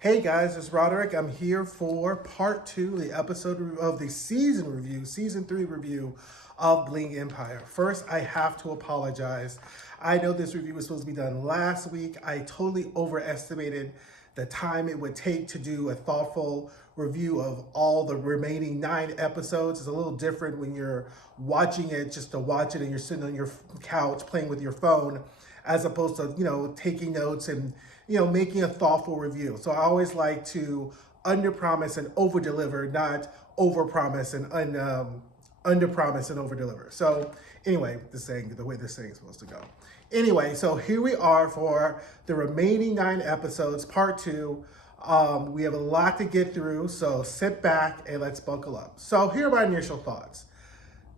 Hey guys, it's Roderick. I'm here for part two, the episode of the season review, season three review of Bling Empire. First, I have to apologize. I know this review was supposed to be done last week. I totally overestimated the time it would take to do a thoughtful review of all the remaining 9 episodes. It's a little different when you're watching it just to watch it and you're sitting on your couch playing with your phone, as opposed to, taking notes and, making a thoughtful review. So I always like to under promise and over deliver, not over promise and under promise and over deliver. So anyway, the way this thing is supposed to go. Anyway, so here we are for the remaining 9 episodes, part two. We have a lot to get through, so sit back and let's buckle up. So here are my initial thoughts.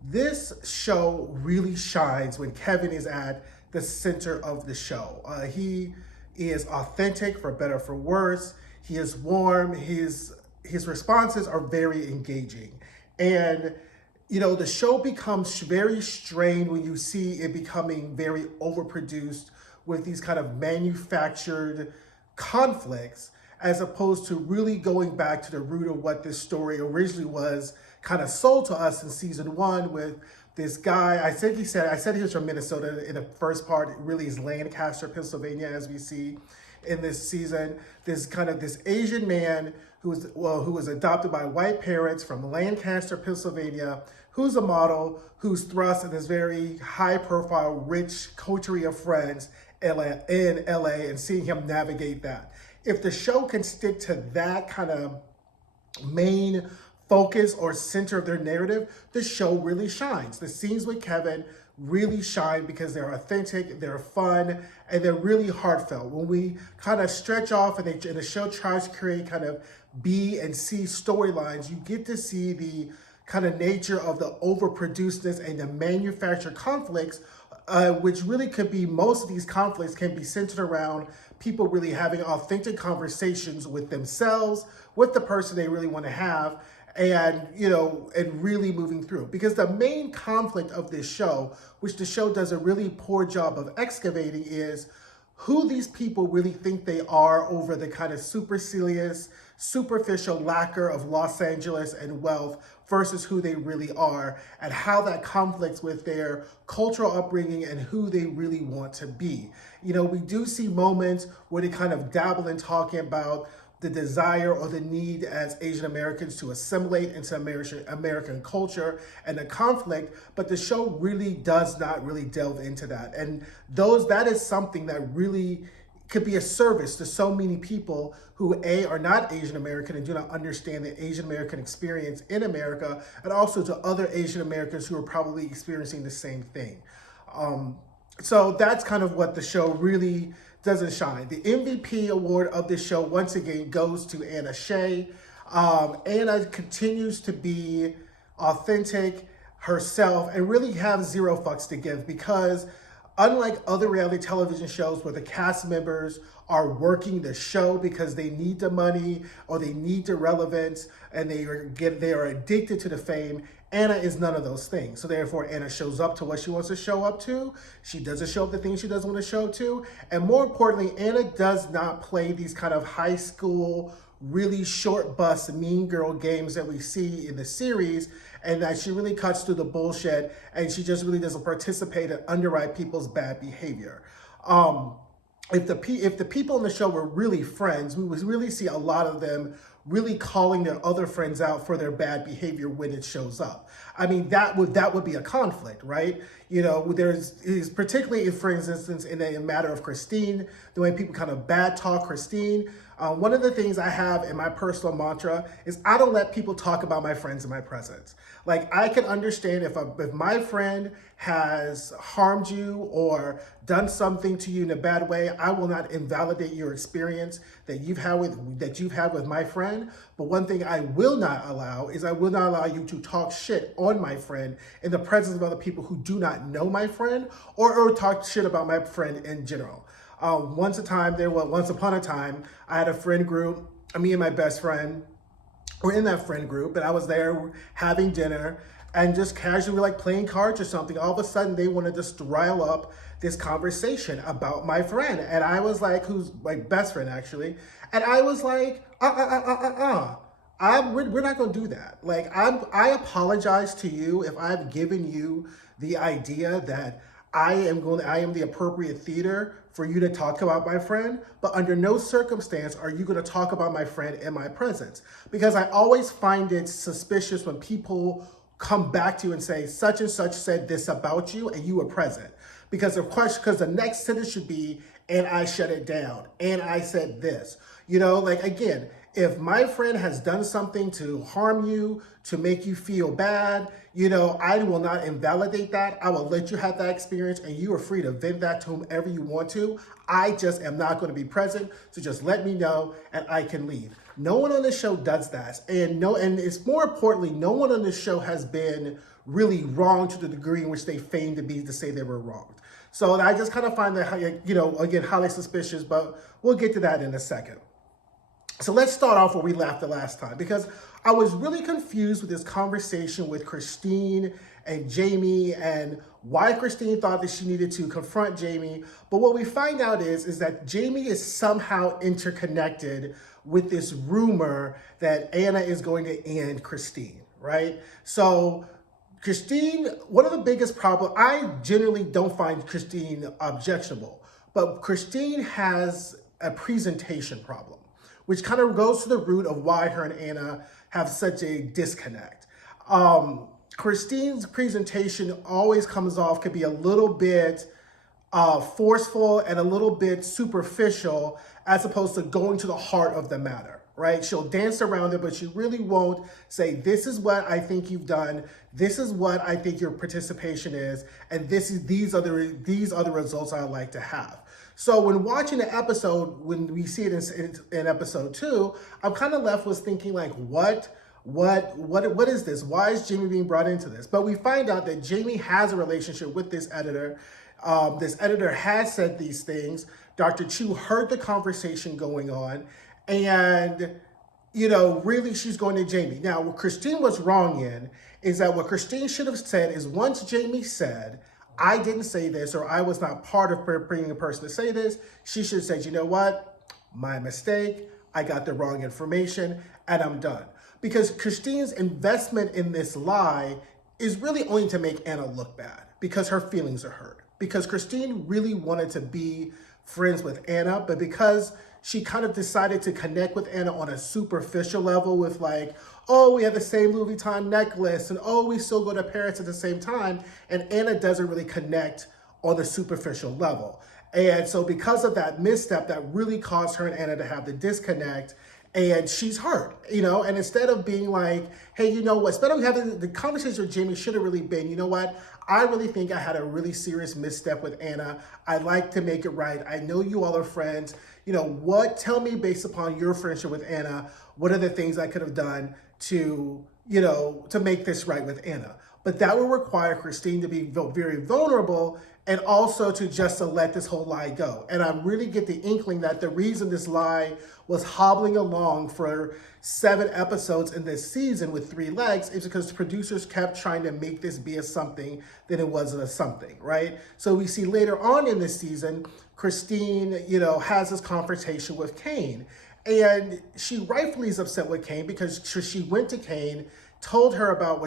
This show really shines when Kevin is at the center of the show. He is authentic, for better or for worse. He is warm. His responses are very engaging. And, the show becomes very strained when you see it becoming very overproduced with these kind of manufactured conflicts, as opposed to really going back to the root of what this story originally was kind of sold to us in season one with this guy. I said he was from Minnesota in the first part. It really is Lancaster, Pennsylvania, as we see in this season. This Asian man who was adopted by white parents from Lancaster, Pennsylvania, who's a model, who's thrust in this very high profile, rich coterie of friends in LA, and seeing him navigate that. If the show can stick to that kind of main focus or center of their narrative, the show really shines. The scenes with Kevin really shine because they're authentic, they're fun, and they're really heartfelt. When we kind of stretch off and the show tries to create kind of B and C storylines, you get to see the kind of nature of the overproducedness and the manufactured conflicts, which really could be, most of these conflicts can be centered around people really having authentic conversations with themselves, with the person they really want to have, and really moving through. Because the main conflict of this show, which the show does a really poor job of excavating, is who these people really think they are over the kind of superficial lacquer of Los Angeles and wealth versus who they really are, and how that conflicts with their cultural upbringing and who they really want to be. We do see moments where they kind of dabble in talking about the desire or the need as Asian Americans to assimilate into American culture and the conflict, but the show really does not really delve into that. And that is something that really could be a service to so many people who are not Asian American and do not understand the Asian American experience in America, and also to other Asian Americans who are probably experiencing the same thing. So that's kind of what the show really doesn't shine. The MVP award of this show, once again, goes to Anna Shea. Anna continues to be authentic herself and really have zero fucks to give, because unlike other reality television shows where the cast members are working the show because they need the money or they need the relevance and they are addicted to the fame, Anna is none of those things. So therefore, Anna shows up to what she wants to show up to. She doesn't show up the things she doesn't want to show up to. And more importantly, Anna does not play these kind of high school, really short bus mean girl games that we see in the series, and that she really cuts through the bullshit and she just really doesn't participate and underwrite people's bad behavior. If the people in the show were really friends, we would really see a lot of them really calling their other friends out for their bad behavior when it shows up. I mean, that would be a conflict, right? There's particularly, for instance, in a matter of Christine, the way people kind of bad talk Christine. One of the things I have in my personal mantra is I don't let people talk about my friends in my presence. Like, I can understand if my friend has harmed you or done something to you in a bad way, I will not invalidate your experience that you've had with my friend. But one thing I will not allow is I will not allow you to talk shit on my friend in the presence of other people who do not know my friend, or talk shit about my friend in general. Once upon a time, I had a friend group, me and my best friend were in that friend group, and I was there having dinner, and just casually like playing cards or something, all of a sudden they want to just rile up this conversation about my friend. And I was like, who's my best friend actually. And I was like, we're not going to do that. Like, I apologize to you if I've given you the idea that I am the appropriate theater for you to talk about my friend, but under no circumstance are you going to talk about my friend in my presence. Because I always find it suspicious when people come back to you and say, such and such said this about you, and you were present. Because the next sentence should be, and I shut it down, and I said this. You know, like, again, if my friend has done something to harm you, to make you feel bad, you know, I will not invalidate that. I will let you have that experience, and you are free to vent that to whomever you want to. I just am not going to be present, so just let me know and I can leave. No one on this show does that. And it's more importantly, no one on this show has been really wrong to the degree in which they feign to be to say they were wronged. So I just kind of find that, you know, again, highly suspicious, but we'll get to that in a second. So let's start off where we left the last time, because I was really confused with this conversation with Christine and Jamie and why Christine thought that she needed to confront Jamie. But what we find out is that Jamie is somehow interconnected with this rumor that Anna is going to end Christine, right? So Christine, one of the biggest problems, I generally don't find Christine objectionable, but Christine has a presentation problem, which kind of goes to the root of why her and Anna have such a disconnect. Christine's presentation always comes off, could be a little bit forceful and a little bit superficial as opposed to going to the heart of the matter, right? She'll dance around it, but she really won't say, this is what I think you've done, this is what I think your participation is, and these are the results I'd like to have. So when watching the episode, when we see it in episode 2, I'm kind of left with thinking like, what is this? Why is Jamie being brought into this? But we find out that Jamie has a relationship with this editor. This editor has said these things. Dr. Chu heard the conversation going on, and, you know, really she's going to Jamie. Now, what Christine was wrong in is that what Christine should have said is, once Jamie said, I didn't say this, or I was not part of bringing a person to say this, she should have said, you know what, my mistake, I got the wrong information, and I'm done. Because Christine's investment in this lie is really only to make Anna look bad, because her feelings are hurt. Because Christine really wanted to be friends with Anna, but because she kind of decided to connect with Anna on a superficial level with like, oh, we have the same Louis Vuitton necklace, and oh, we still go to Paris at the same time, and Anna doesn't really connect on the superficial level. And so because of that misstep, that really caused her and Anna to have the disconnect, and she's hurt, you know, and instead of being like, hey, you know what, instead of having the conversation with Jamie should have really been, you know what, I really think I had a really serious misstep with Anna. I'd like to make it right. I know you all are friends. You know, tell me based upon your friendship with Anna, what are the things I could have done to, you know, to make this right with Anna? But that would require Christine to be very vulnerable and also to let this whole lie go. And I really get the inkling that the reason this lie was hobbling along for 7 episodes in this season with 3 legs is because the producers kept trying to make this be a something that it wasn't a something, right? So we see later on in this season, Christine, you know, has this confrontation with Kane. And she rightfully is upset with Kane because she went to Kane, told her about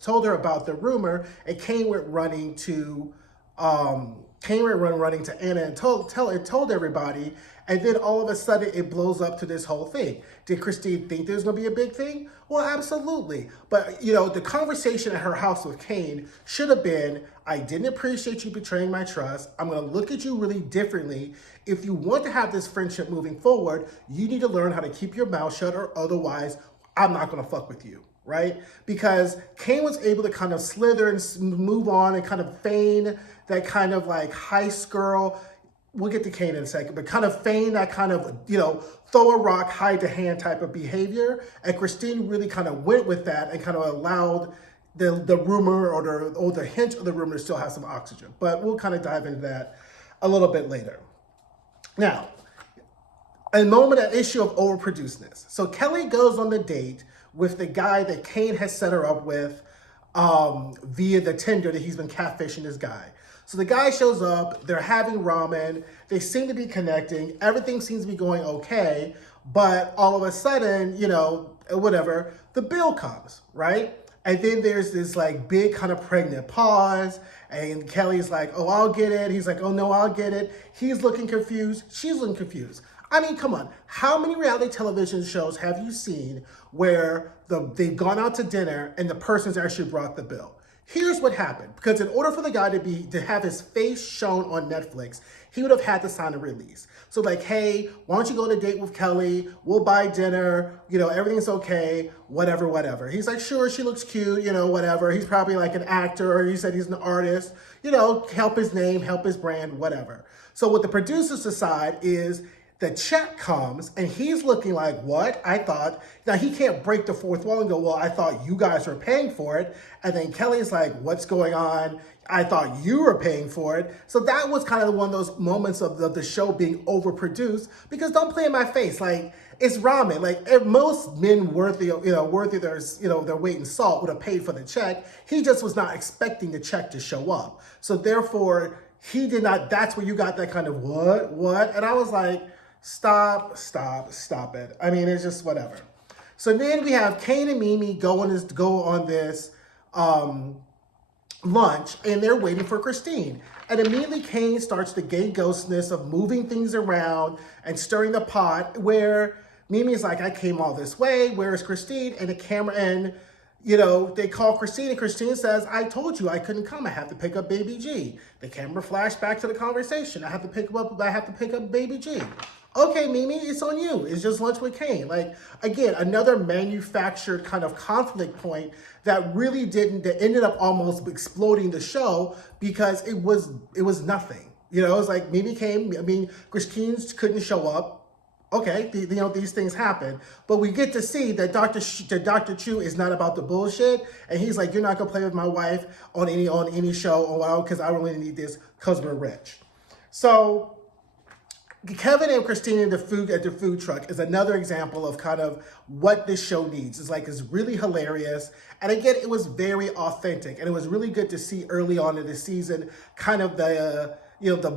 told her about the rumor, and Kane went running to Anna and told everybody, and then all of a sudden it blows up to this whole thing. Did Christine think there was going to be a big thing? Well, absolutely. But, you know, the conversation at her house with Kane should have been, I didn't appreciate you betraying my trust. I'm going to look at you really differently. If you want to have this friendship moving forward, you need to learn how to keep your mouth shut, or otherwise I'm not going to fuck with you. Right? Because Kane was able to kind of slither and move on and kind of feign that kind of like heist girl. We'll get to Kane in a second, but kind of feign that kind of, you know, throw a rock, hide the hand type of behavior. And Christine really kind of went with that and kind of allowed the rumor or the hint of the rumor to still have some oxygen. But we'll kind of dive into that a little bit later. Now, an issue of overproducedness. So Kelly goes on the date with the guy that Kane has set her up with via the Tinder that he's been catfishing this guy. So the guy shows up, they're having ramen, they seem to be connecting, everything seems to be going okay, but all of a sudden, whatever, the bill comes, right? And then there's this like big kind of pregnant pause, and Kelly's like, oh, I'll get it. He's like, oh no, I'll get it. He's looking confused, she's looking confused. I mean, come on, how many reality television shows have you seen where they've gone out to dinner and the person's actually brought the bill? Here's what happened, because in order for the guy to have his face shown on Netflix, he would have had to sign a release. So like, hey, why don't you go on a date with Kelly? We'll buy dinner, everything's okay, whatever, whatever. He's like, sure, she looks cute, whatever. He's probably like an actor, or he said he's an artist, help his name, help his brand, whatever. So what the producers decide is the check comes and he's looking like, what? Now he can't break the fourth wall and go, well, I thought you guys were paying for it. And then Kelly's like, what's going on? I thought you were paying for it. So that was kind of one of those moments of the show being overproduced, because don't play in my face. Like, it's ramen. Like, if most men worthy their weight in salt would have paid for the check. He just was not expecting the check to show up. So therefore, he did not, that's where you got that kind of what? And I was like, stop it. I mean, it's just whatever. So then we have Kane and Mimi go on this lunch, and they're waiting for Christine. And immediately Kane starts the gay ghostness of moving things around and stirring the pot, where Mimi's like, I came all this way, where is Christine? And the camera, and they call Christine, and Christine says, I told you I couldn't come. I have to pick up baby G. The camera flashed back to the conversation. I have to pick up baby G. Okay, Mimi, it's on you. It's just lunch with Kane. Like, again, another manufactured kind of conflict point that really that ended up almost exploding the show, because it was nothing. It was like Mimi came, Christine couldn't show up. Okay, these things happen, but we get to see that Dr. Chu is not about the bullshit, and he's like, you're not gonna play with my wife on any show, because I really need this because we're rich. So Kevin and Christine at the food truck is another example of kind of what this show needs. It's really hilarious. And again, it was very authentic, and it was really good to see early on in the season kind of the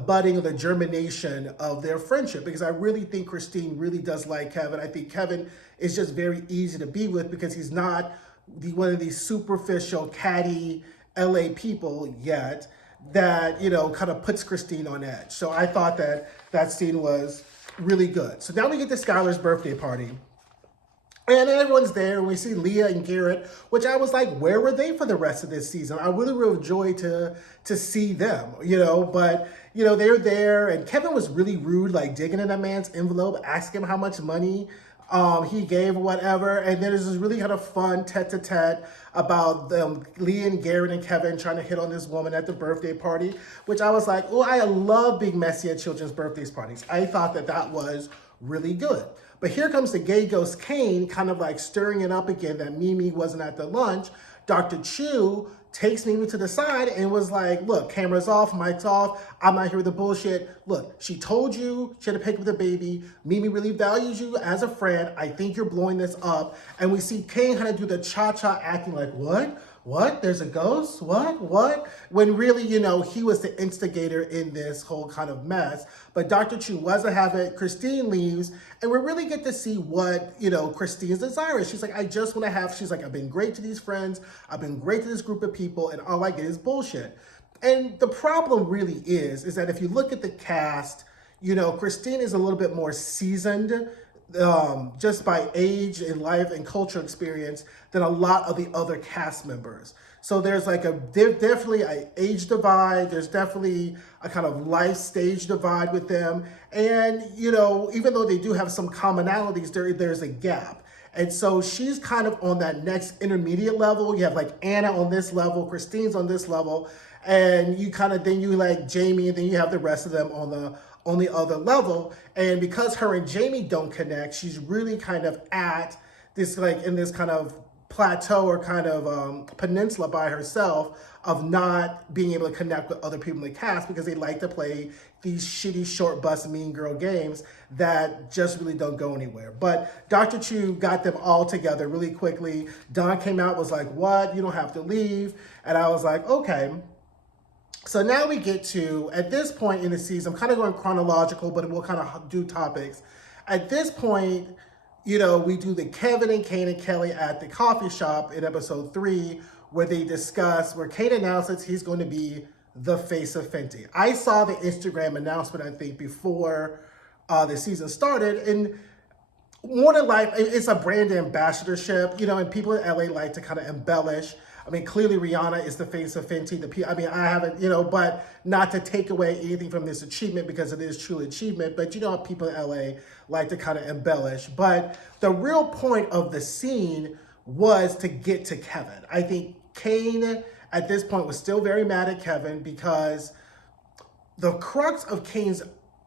budding or the germination of their friendship, because I really think Christine really does like Kevin. I think Kevin is just very easy to be with, because he's not one of these superficial, catty LA people yet that, kind of puts Christine on edge. So I thought that scene was really good. So now we get to Skyler's birthday party. And everyone's there, and we see Leah and Garrett, which I was like, where were they for the rest of this season? I really would have enjoyed to see them, but, they're there, and Kevin was really rude, like digging in that man's envelope, asking him how much money he gave or whatever. And then there's this really kind of fun tete-a-tete about Leah and Garrett and Kevin trying to hit on this woman at the birthday party, which I was like, oh, I love being messy at children's birthday parties. I thought that was really good. But here comes the gay ghost Kane, kind of like stirring it up again that Mimi wasn't at the lunch. Dr. Chu takes Mimi to the side and was like, look, camera's off, mic's off. I'm not here with the bullshit. Look, she told you she had to pick up the baby. Mimi really values you as a friend. I think you're blowing this up. And we see Kane kind of do the cha-cha acting like, what? What? There's a ghost? What? When really, he was the instigator in this whole kind of mess. But Dr. Chu wasn't having it. Christine leaves, and we really get to see what, Christine's desire is. She's like, she's like, I've been great to these friends. I've been great to this group of people, and all I get is bullshit. And the problem really is that if you look at the cast, Christine is a little bit more seasoned, just by age and life and culture experience than a lot of the other cast members. So there's definitely an age divide. There's definitely a kind of life stage divide with them. And, even though they do have some commonalities, there's a gap. And so she's kind of on that next intermediate level. You have like Anna on this level, Christine's on this level, and then you like Jamie, and then you have the rest of them on the other level. And because her and Jamie don't connect, she's really kind of at this in this kind of plateau or kind of peninsula by herself of not being able to connect with other people in the cast because they like to play these shitty short bus mean girl games that just really don't go anywhere. But Dr. Chu got them all together really quickly. Don came out, was like, what? You don't have to leave. And I was like, okay. So now we get to, at this point in the season, I'm kind of going chronological, but we'll kind of do topics. At this point, you know, we do the Kevin and Kane and Kelly at the coffee shop in episode 3, where they discuss, where Kane announces he's going to be the face of Fenty. I saw the Instagram announcement, I think, before the season started, and more than life, it's a brand ambassadorship, you know, and people in LA like to kind of embellish. I mean, clearly Rihanna is the face of Fenty. I mean, I haven't, you know, but not to take away anything from this achievement because it is truly achievement, but you know how people in LA like to kind of embellish. But the real point of the scene was to get to Kevin. I think Kane at this point was still very mad at Kevin because the crux of Kane's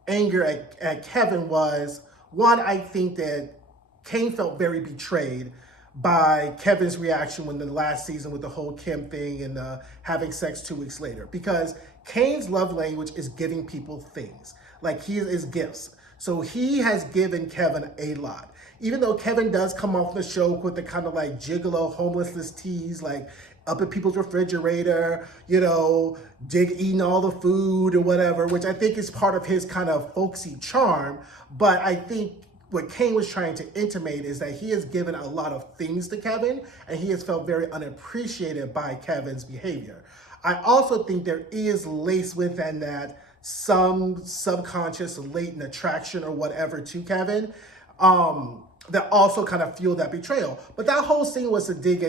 anger at Kevin was, one, I think that Kane felt very betrayed by Kevin's reaction when the last season with the whole Kim thing and having sex 2 weeks later. Because Kane's love language is giving people things. Like, he is gifts. So he has given Kevin a lot. Even though Kevin does come off the show with the kind of like gigolo homelessness tease, like up at people's refrigerator, you know, eating all the food or whatever, which I think is part of his kind of folksy charm. But I think what Kane was trying to intimate is that he has given a lot of things to Kevin, and he has felt very unappreciated by Kevin's behavior. I also think there is laced within that some subconscious latent attraction or whatever to Kevin that also kind of fueled that betrayal. But that whole scene was to dig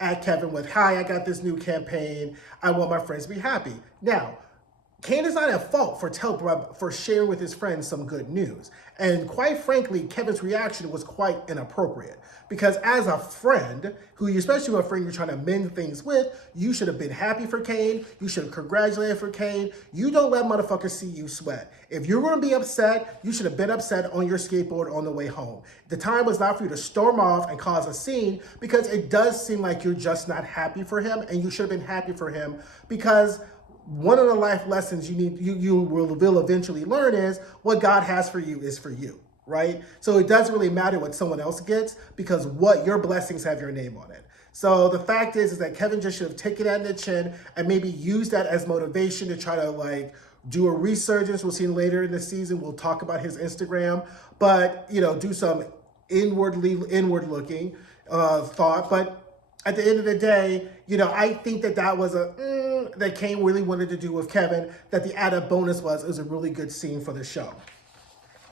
at Kevin with, hi, I got this new campaign. I want my friends to be happy. Now, Kane is not at fault for sharing with his friends some good news. And quite frankly, Kevin's reaction was quite inappropriate. Because as a friend, especially a friend you're trying to mend things with, you should have been happy for Kane. You should have congratulated for Kane. You don't let motherfuckers see you sweat. If you're going to be upset, you should have been upset on your skateboard on the way home. The time was not for you to storm off and cause a scene, because it does seem like you're just not happy for him, and you should have been happy for him, because one of the life lessons you will eventually learn is what God has for you is for you, right? So it doesn't really matter what someone else gets, because what your blessings have your name on it. So the fact is that Kevin just should have taken that in the chin and maybe used that as motivation to try to like do a resurgence. We'll see later in the season. We'll talk about his Instagram, but you know, do some inward looking thought. But at the end of the day, you know, I think that was that Kane really wanted to do with Kevin, that the added bonus was, it was a really good scene for the show.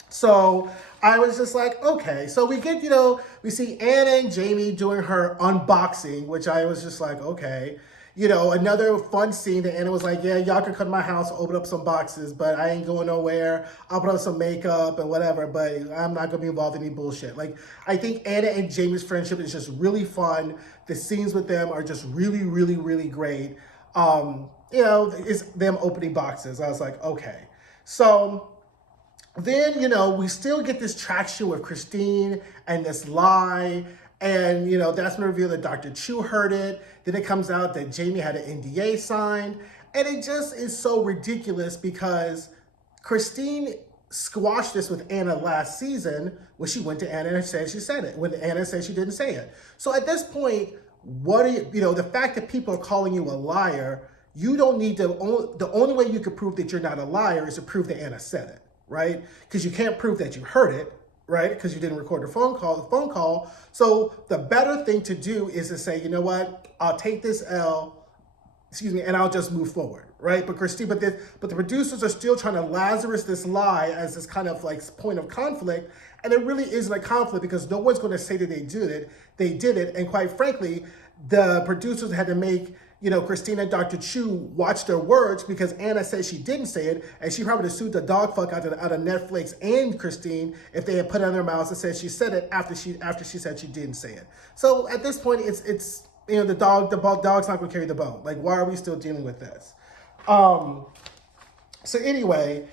So I was just like, okay. So we get, you know, we see Anna and Jamie doing her unboxing, which I was just like, okay. You know, another fun scene that Anna was like, yeah, y'all can come to my house, open up some boxes, but I ain't going nowhere. I'll put on some makeup and whatever, but I'm not going to be involved in any bullshit. Like, I think Anna and Jamie's friendship is just really fun. The scenes with them are just really, really, really great. You know, it's them opening boxes. I was like, okay. So then, you know, we still get this traction with Christine and this lie. And, you know, that's when we reveal that Dr. Chu heard it. Then it comes out that Jamie had an NDA signed. And it just is so ridiculous because Christine squashed this with Anna last season when she went to Anna and said she said it, when Anna said she didn't say it. So at this point, the fact that people are calling you a liar, you don't need to, the only way you could prove that you're not a liar is to prove that Anna said it, right? Because you can't prove that you heard it, right? Because you didn't record the phone call. So the better thing to do is to say, you know what, I'll take this L, and I'll just move forward, right? But Christine, but the producers are still trying to Lazarus this lie as this kind of like point of conflict, and it really isn't a conflict because no one's going to say that they did it. They did it, and quite frankly, the producers had to make, you know, Christina and Dr. Chu watch their words because Anna said she didn't say it, and she probably would have sued the dog fuck out of Netflix and Christine if they had put it on their mouths and said she said it after she said she didn't say it. So at this point, it's you know, the dog's not going to carry the bone. Like, why are we still dealing with this? So anyway,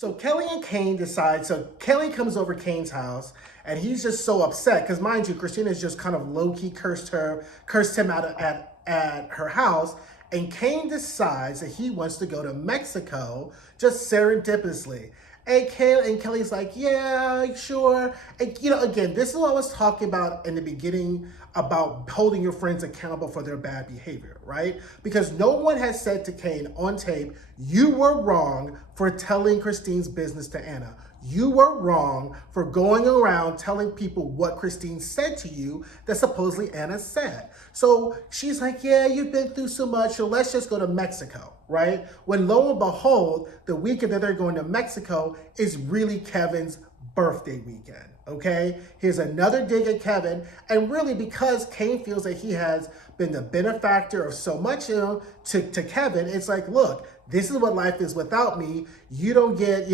So Kelly and Kane decide, so Kelly comes over Kane's house and he's just so upset because mind you, Christina's just kind of low-key cursed him out at her house. And Kane decides that he wants to go to Mexico just serendipitously. And Kelly's like, yeah, sure. And, again, this is what I was talking about in the beginning about holding your friends accountable for their bad behavior, right? Because no one has said to Kane on tape, you were wrong for telling Christine's business to Anna. You were wrong for going around telling people what Christine said to you that supposedly Anna said. So she's like, yeah, you've been through so much, so let's just go to Mexico, right? When lo and behold, the weekend that they're going to Mexico is really Kevin's birthday weekend, okay? Here's another dig at Kevin, and really because Kane feels that he has been the benefactor of so much, to Kevin, it's like, look, this is what life is without me. You don't get,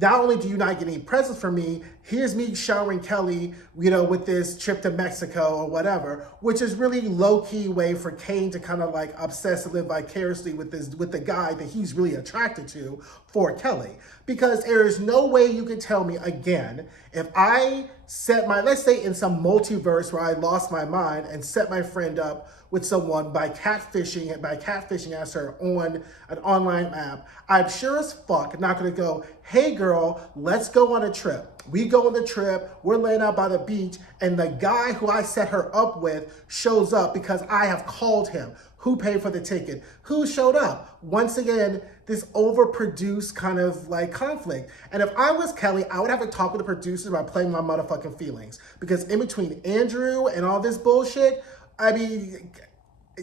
not only do you not get any presents from me, here's me showering Kelly, with this trip to Mexico or whatever, which is really low-key way for Kane to kind of like obsess and live vicariously with the guy that he's really attracted to for Kelly. Because there is no way you can tell me again, if I set let's say in some multiverse where I lost my mind and set my friend up with someone by catfishing as her on an online app, I'm sure as fuck not gonna go, hey girl, let's go on a trip. We go on the trip, we're laying out by the beach, and the guy who I set her up with shows up because I have called him. Who paid for the ticket? Who showed up? Once again, this overproduced kind of like conflict. And if I was Kelly, I would have to talk with the producers about playing my motherfucking feelings. Because in between Andrew and all this bullshit, I mean,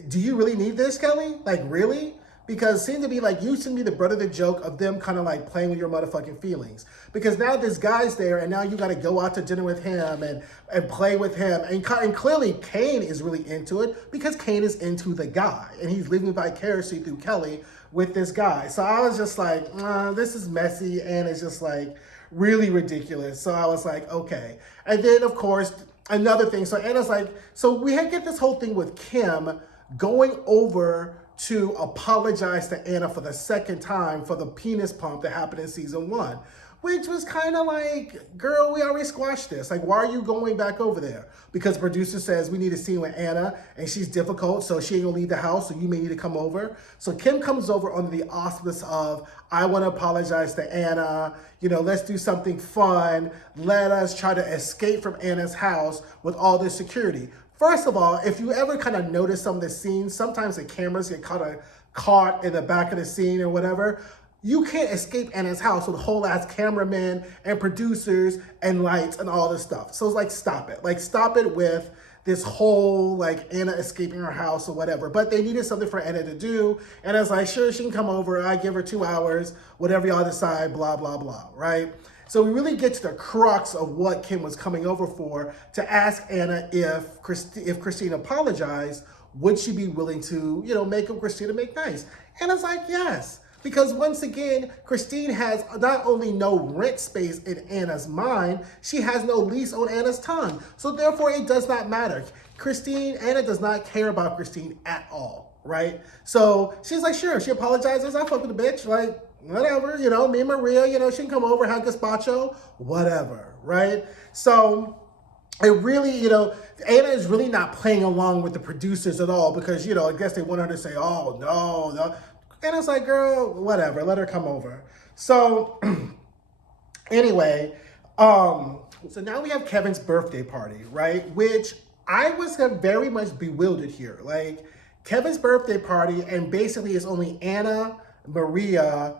do you really need this, Kelly? Like, really? Because it seemed to be like you seem to be the butt of the joke of them kind of like playing with your motherfucking feelings. Because now this guy's there and now you got to go out to dinner with him and play with him. And clearly Kane is really into it because Kane is into the guy. And he's living vicariously through Kelly with this guy. So I was just like, this is messy and it's just like really ridiculous. So I was like, okay. And then of course, another thing. So Anna's like, so we had get this whole thing with Kim going over to apologize to Anna for the second time for the penis pump that happened in season 1, which was kind of like, girl, we already squashed this. Like, why are you going back over there? Because producer says we need a scene with Anna and she's difficult, so she ain't gonna leave the house, so you may need to come over. So Kim comes over under the auspice of, I want to apologize to Anna, let's do something fun. Let us try to escape from Anna's house with all this security. First of all, if you ever kind of notice some of the scenes, sometimes the cameras get caught in the back of the scene or whatever. You can't escape Anna's house with whole ass cameramen and producers and lights and all this stuff. So it's like, stop it. Like, stop it with this whole like Anna escaping her house or whatever. But they needed something for Anna to do. And I was like, sure, she can come over. I give her 2 hours, whatever y'all decide, blah, blah, blah, right? So we really get to the crux of what Kim was coming over for, to ask Anna if Christine apologized, would she be willing to, make Christina make nice? Anna's like, yes. Because once again, Christine has not only no rent space in Anna's mind, she has no lease on Anna's tongue. So therefore, it does not matter. Anna does not care about Christine at all, right? So she's like, sure, she apologizes. I fuck with the bitch, like, whatever, me and Maria, she can come over, have gazpacho, whatever, right? So it really, Anna is really not playing along with the producers at all because, I guess they want her to say, oh, no. And it's like, girl, whatever, let her come over. So anyway, so now we have Kevin's birthday party, right? Which I was very much bewildered here. Like, Kevin's birthday party, and basically it's only Anna, Maria,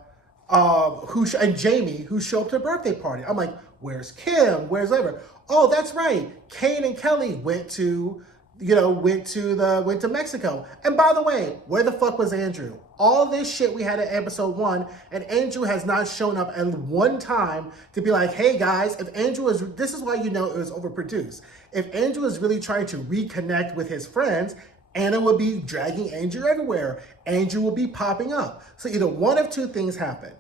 and Jamie who show up to the birthday party. I'm like, where's Kim? Where's ever? Oh, that's right. Kane and Kelly went to Mexico. And by the way, where the fuck was Andrew? All this shit we had in episode 1, and Andrew has not shown up at one time to be like, hey guys, this is why it was overproduced. If Andrew is really trying to reconnect with his friends, Anna would be dragging Andrew everywhere. Andrew will be popping up. So either one of two things happen.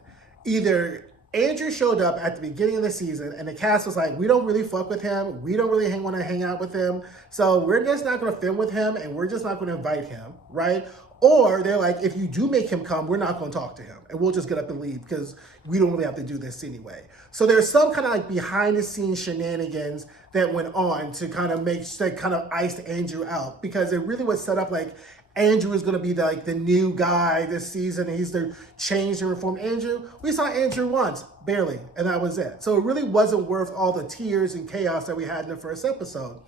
Either Andrew showed up at the beginning of the season, and the cast was like, we don't really fuck with him. We don't really want to hang out with him. So we're just not going to film with him, and we're just not going to invite him, right? Or they're like, if you do make him come, we're not going to talk to him, and we'll just get up and leave because we don't really have to do this anyway. So there's some kind of like behind the scenes shenanigans that went on to kind of iced Andrew out, because it really was set up like Andrew is going to be the new guy this season. And he's the change and reform Andrew. We saw Andrew once, barely, and that was it. So it really wasn't worth all the tears and chaos that we had in the first episode.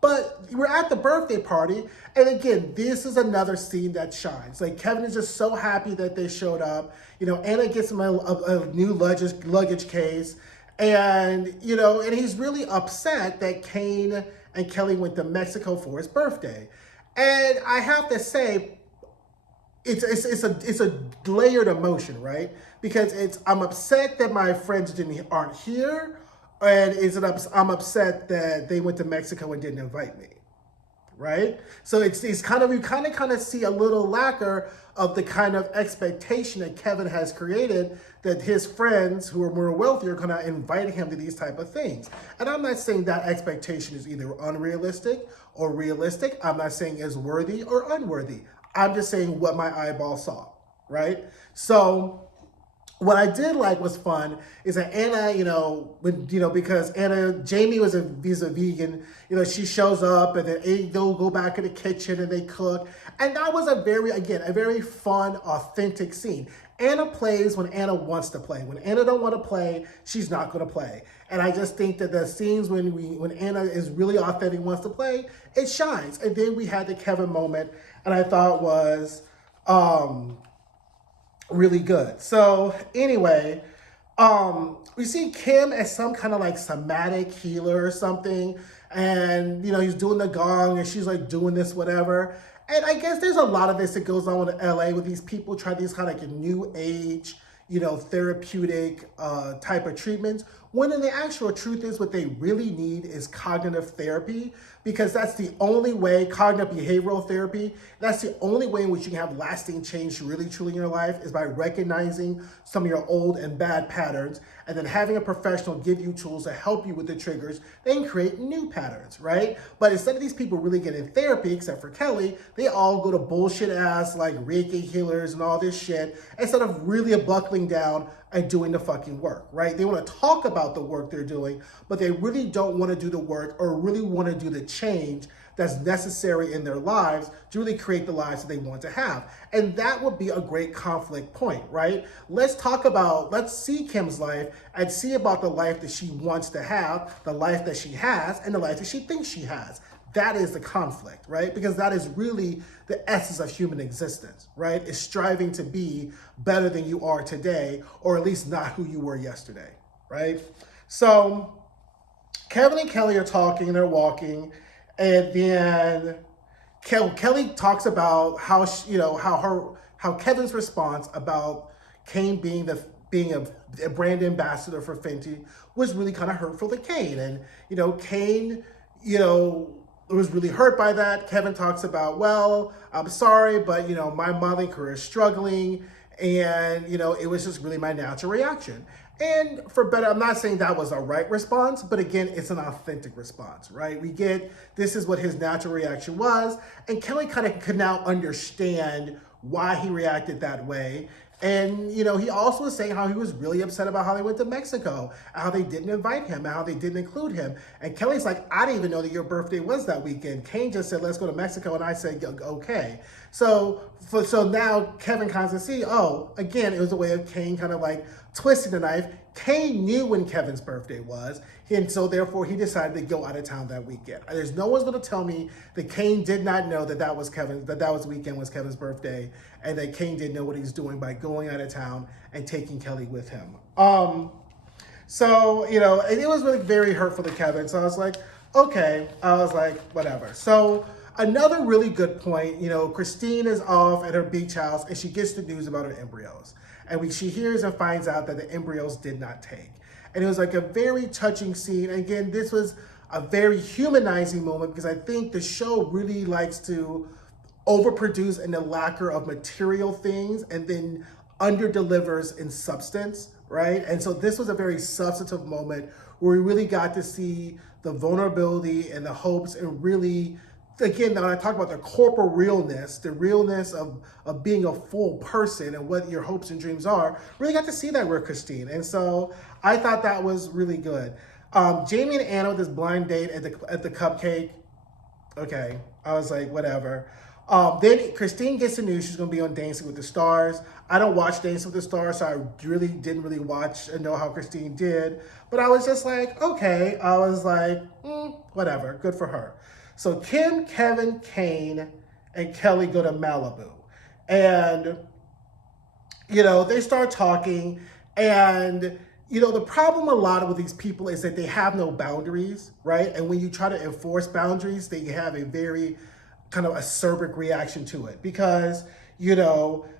But we're at the birthday party, and again, this is another scene that shines. Like, Kevin is just so happy that they showed up. Anna gets him a new luggage case, and and he's really upset that Kane and Kelly went to Mexico for his birthday. And I have to say, it's a layered emotion, right? Because I'm upset that my friends aren't here, and I'm upset that they went to Mexico and didn't invite me, right? So it's kind of, you kind of see a little lacquer of the kind of expectation that Kevin has created, that his friends who are more wealthy are going to invite him to these type of things. And I'm not saying that expectation is either unrealistic or realistic. I'm not saying is worthy or unworthy. I'm just saying what my eyeball saw, right? So what I did like was fun is that Anna, because Jamie was a vegan, she shows up and then they'll go back in the kitchen and they cook. And that was a very fun, authentic scene. Anna plays when Anna wants to play. When Anna don't want to play, she's not going to play. And I just think that the scenes when Anna is really authentic, wants to play, it shines. And then we had the Kevin moment, and I thought was really good. So anyway, we see Kim as some kind of like somatic healer or something, and he's doing the gong and she's like doing this whatever. And I guess there's a lot of this that goes on in LA with these people try these kind of like new age, therapeutic type of treatments, when in the actual truth is what they really need is cognitive therapy, because that's the only way, cognitive behavioral therapy, that's the only way in which you can have lasting change really truly in your life, is by recognizing some of your old and bad patterns and then having a professional give you tools to help you with the triggers, then create new patterns, right? But instead of these people really getting therapy, except for Kelly, they all go to bullshit ass like Reiki healers and all this shit, instead of really buckling down and doing the fucking work, right? They want to talk about the work they're doing, but they really don't want to do the work or really want to do the change that's necessary in their lives to really create the lives that they want to have. And that would be a great conflict point, right? Let's see Kim's life and see about the life that she wants to have, the life that she has, and the life that she thinks she has. That is the conflict, right? Because that is really the essence of human existence, right? Is striving to be better than you are today, or at least not who you were yesterday, right? So Kevin and Kelly are talking, they're walking, and then Kelly talks about how Kevin's response about Kane being a brand ambassador for Fenty was really kind of hurtful to Kane. And Kane was really hurt by that. Kevin talks about, well, I'm sorry, but my modeling career is struggling, and it was just really my natural reaction. And for better, I'm not saying that was a right response, but again, it's an authentic response, right? We get, this is what his natural reaction was, and Kelly kind of could now understand why he reacted that way. And, he also was saying how he was really upset about how they went to Mexico, how they didn't invite him, how they didn't include him. And Kelly's like, I didn't even know that your birthday was that weekend. Kane just said, let's go to Mexico. And I said, okay. So now Kevin kind of see, again, it was a way of Kane kind of like twisting the knife. Kane knew when Kevin's birthday was, and so therefore he decided to go out of town that weekend. There's no one's going to tell me that Kane did not know that that weekend was Kevin's birthday, and that Kane didn't know what he was doing by going out of town and taking Kelly with him. And it was really very hurtful to Kevin. So I was like, okay. I was like, whatever. So another really good point, Christine is off at her beach house and she gets the news about her embryos. And she hears and finds out that the embryos did not take. And it was like a very touching scene. And again, this was a very humanizing moment, because I think the show really likes to overproduce in the lacquer of material things and then underdelivers in substance, right? And so this was a very substantive moment where we really got to see the vulnerability and the hopes, and really, again, now I talk about the corporal realness, the realness of being a full person and what your hopes and dreams are, really got to see that with Christine. And so I thought that was really good. Jamie and Anna with this blind date at the cupcake. Okay, I was like, whatever. Then Christine gets the news she's going to be on Dancing with the Stars. I don't watch Dancing with the Stars, so I really didn't really watch and know how Christine did. But I was just like, okay. I was like, whatever, good for her. So Kim, Kevin, Kane, and Kelly go to Malibu. And, they start talking. And, the problem a lot with these people is that they have no boundaries, right? And when you try to enforce boundaries, they have a very kind of acerbic reaction to it, because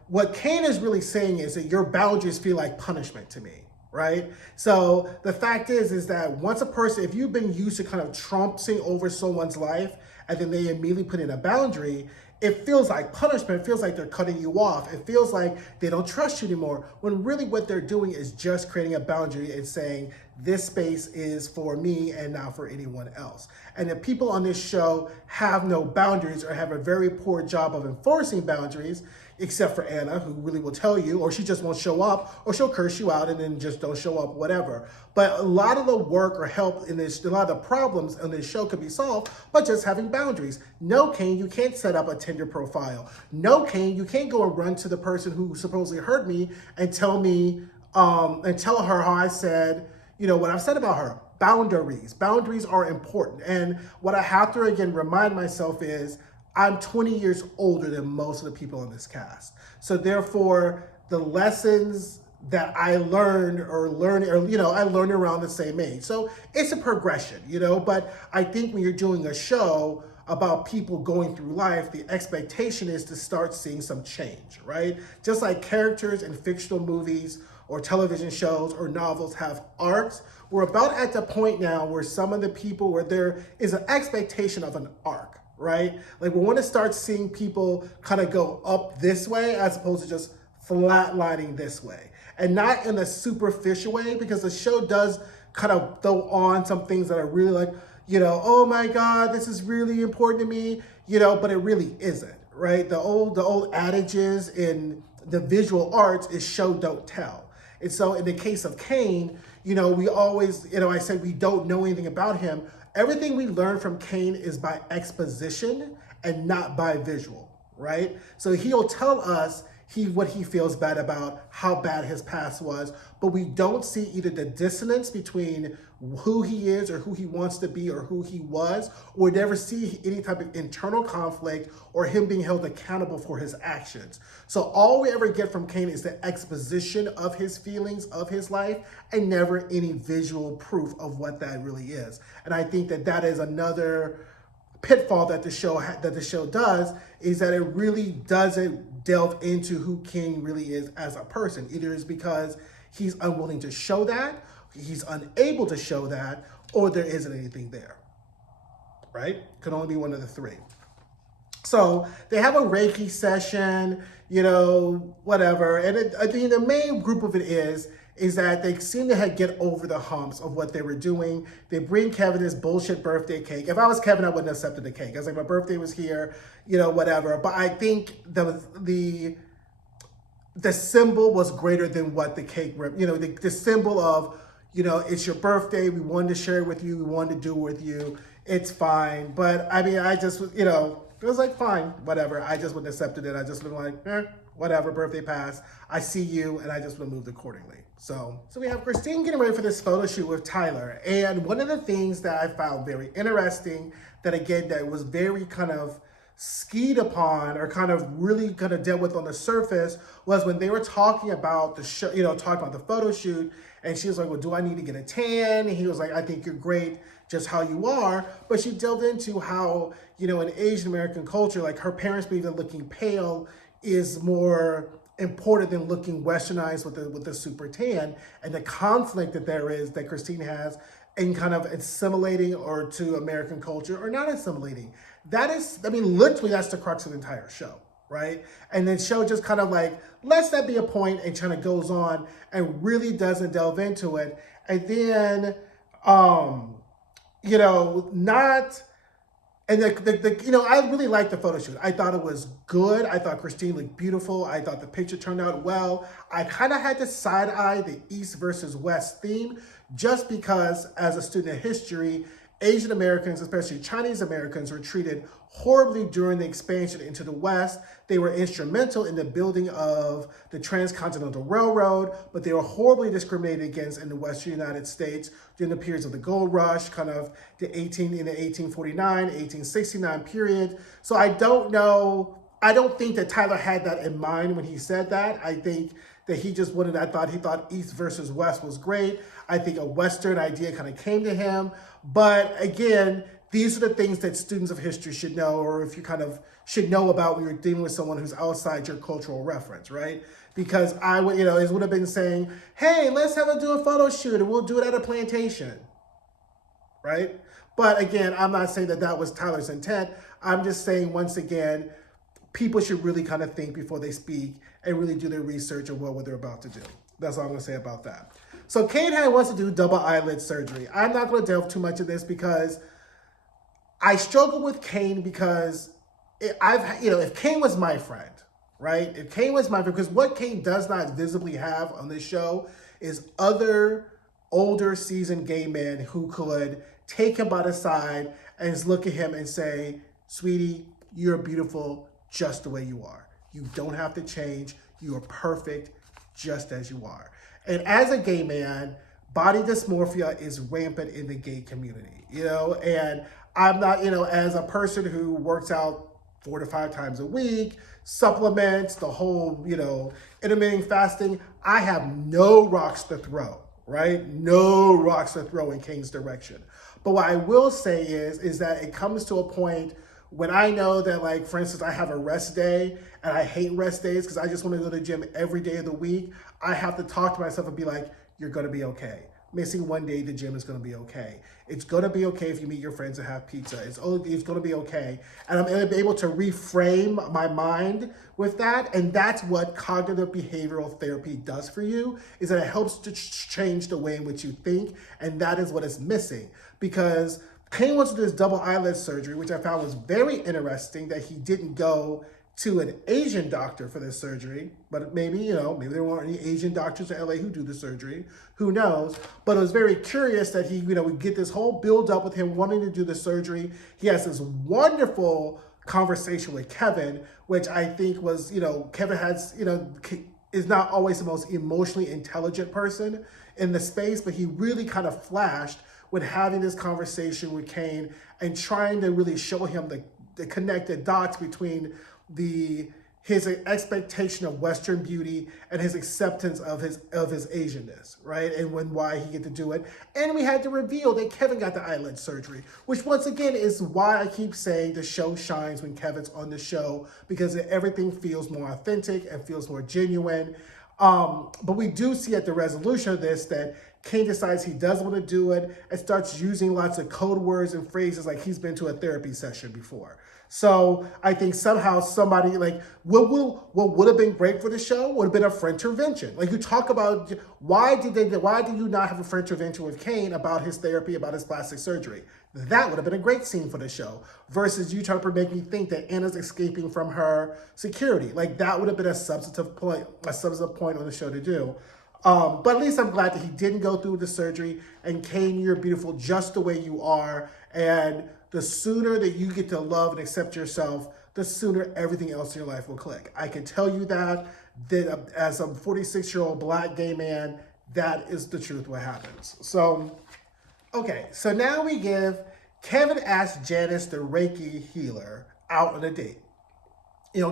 what Kane is really saying is that your boundaries feel like punishment to me, right? So the fact is that once a person, if you've been used to kind of trumping over someone's life and then they immediately put in a boundary, it feels like punishment. It feels like they're cutting you off. It feels like they don't trust you anymore, when really what they're doing is just creating a boundary and saying, this space is for me and not for anyone else. And if people on this show have no boundaries or have a very poor job of enforcing boundaries, except for Anna, who really will tell you, or she just won't show up, or she'll curse you out and then just don't show up, whatever. But a lot of the work or help in this, a lot of the problems on this show could be solved by just having boundaries. No, Kane, you can't set up a Tinder profile. No, Kane, you can't go and run to the person who supposedly hurt me and tell me, and tell her how I said, what I've said about her. Boundaries. Boundaries are important. And what I have to, again, remind myself is, I'm 20 years older than most of the people in this cast. So therefore, the lessons that I learned I learned around the same age. So it's a progression, but I think when you're doing a show about people going through life, the expectation is to start seeing some change, right? Just like characters in fictional movies or television shows or novels have arcs, we're about at the point now where some of the people, where there is an expectation of an arc, right? Like we want to start seeing people kind of go up this way as opposed to just flatlining this way. And not in a superficial way, because the show does kind of throw on some things that are really like, oh my God, this is really important to me, but it really isn't, right? The old adages in the visual arts is show, don't tell. And so in the case of Kane, we always, I said we don't know anything about him. Everything we learn from Kane is by exposition and not by visual, right? So he'll tell us what he feels bad about, how bad his past was, but we don't see either the dissonance between who he is or who he wants to be or who he was, or never see any type of internal conflict or him being held accountable for his actions. So all we ever get from Kane is the exposition of his feelings, of his life, and never any visual proof of what that really is. And I think that is another pitfall that the show does, is that it really doesn't delve into who Kane really is as a person. Either it's because he's unwilling to show that, he's unable to show that, or there isn't anything there, right? Could only be one of the three. So they have a Reiki session, whatever. And I think the main group of it is that they seem to get over the humps of what they were doing. They bring Kevin his bullshit birthday cake. If I was Kevin, I wouldn't have accepted the cake. I was like, my birthday was here, whatever. But I think the symbol was greater than what the cake, the symbol of, it's your birthday. We wanted to share it with you. We wanted to do it with you. It's fine. But I mean, I just, it was like, fine, whatever. I just wouldn't have accepted it. I just would have been like, whatever, birthday pass. I see you, and I just would have moved accordingly. So we have Christine getting ready for this photo shoot with Tyler. And one of the things that I found very interesting, that was very kind of skied upon or kind of really kind of dealt with on the surface, was when they were talking about the show, talking about the photo shoot. And she was like, well, do I need to get a tan? And he was like, I think you're great just how you are. But she delved into how, in Asian American culture, like her parents believe that looking pale is more important than looking westernized with the super tan, and the conflict that Christine has in kind of assimilating or to American culture or not assimilating. That is, literally that's the crux of the entire show, right? And then show just kind of like lets that be a point and kind of goes on and really doesn't delve into it. And then, not. And I really liked the photo shoot. I thought it was good. I thought Christine looked beautiful. I thought the picture turned out well. I kind of had to side eye the East versus West theme just because, as a student of history, Asian Americans, especially Chinese Americans, were treated horribly during the expansion into the West. They were instrumental in the building of the Transcontinental Railroad, but they were horribly discriminated against in the Western United States during the periods of the Gold Rush, kind of the 1849, 1869 period. So I don't think that Tyler had that in mind when he said that. I think that he just wanted, he thought East versus West was great. I think a Western idea kind of came to him. But again, these are the things that students of history should know, or if you kind of should know about when you're dealing with someone who's outside your cultural reference, right? Because I would, it would have been saying, hey, let's do a photo shoot and we'll do it at a plantation, right? But again, I'm not saying that that was Tyler's intent. I'm just saying, once again, people should really kind of think before they speak and really do their research on what they're about to do. That's all I'm going to say about that. So Kane wants to do double eyelid surgery. I'm not going to delve too much into this because I struggle with Kane because if Kane was my friend, right? If Kane was my friend, because what Kane does not visibly have on this show is other older seasoned gay men who could take him by the side and just look at him and say, sweetie, you're beautiful just the way you are. You don't have to change. You are perfect just as you are. And as a gay man, body dysmorphia is rampant in the gay community, and I'm not, as a person who works out 4 to 5 times a week, supplements, the whole, intermittent fasting, I have no rocks to throw, right? No rocks to throw in Kane's direction. But what I will say is that it comes to a point when I know that, like, for instance, I have a rest day and I hate rest days because I just want to go to the gym every day of the week, I have to talk to myself and be like, you're going to be okay. Missing one day, the gym is going to be okay. It's going to be okay if you meet your friends and have pizza. It's going to be okay. And I'm able to reframe my mind with that. And that's what cognitive behavioral therapy does for you, is that it helps to change the way in which you think. And that is what is missing. Because Kane wants to do this double eyelid surgery, which I found was very interesting that he didn't go to an Asian doctor for this surgery, but maybe there weren't any Asian doctors in LA who do the surgery, who knows? But it was very curious that he, we get this whole build up with him wanting to do the surgery. He has this wonderful conversation with Kevin, which I think was, Kevin has, is not always the most emotionally intelligent person in the space, but he really kind of flashed when having this conversation with Kane and trying to really show him the connected dots between his expectation of Western beauty and his acceptance of his Asianness, right? And why he get to do it. And we had to reveal that Kevin got the eyelid surgery, which once again is why I keep saying the show shines when Kevin's on the show, because everything feels more authentic and feels more genuine. But we do see at the resolution of this that Kane decides he does want to do it and starts using lots of code words and phrases like he's been to a therapy session before. So I think somehow somebody what would have been great for the show would have been a French intervention. Like, you talk about why did you not have a French intervention with Kane about his therapy, about his plastic surgery? That would have been a great scene for the show versus you trying to make me think that Anna's escaping from her security. Like, that would have been a substantive point on the show to do. But at least I'm glad that he didn't go through the surgery. And Kane, you're beautiful just the way you are. And the sooner that you get to love and accept yourself, the sooner everything else in your life will click. I can tell you that as a 46-year-old Black gay man, that is the truth what happens. So, okay, so now Kevin asked Janice, the Reiki healer, out on a date.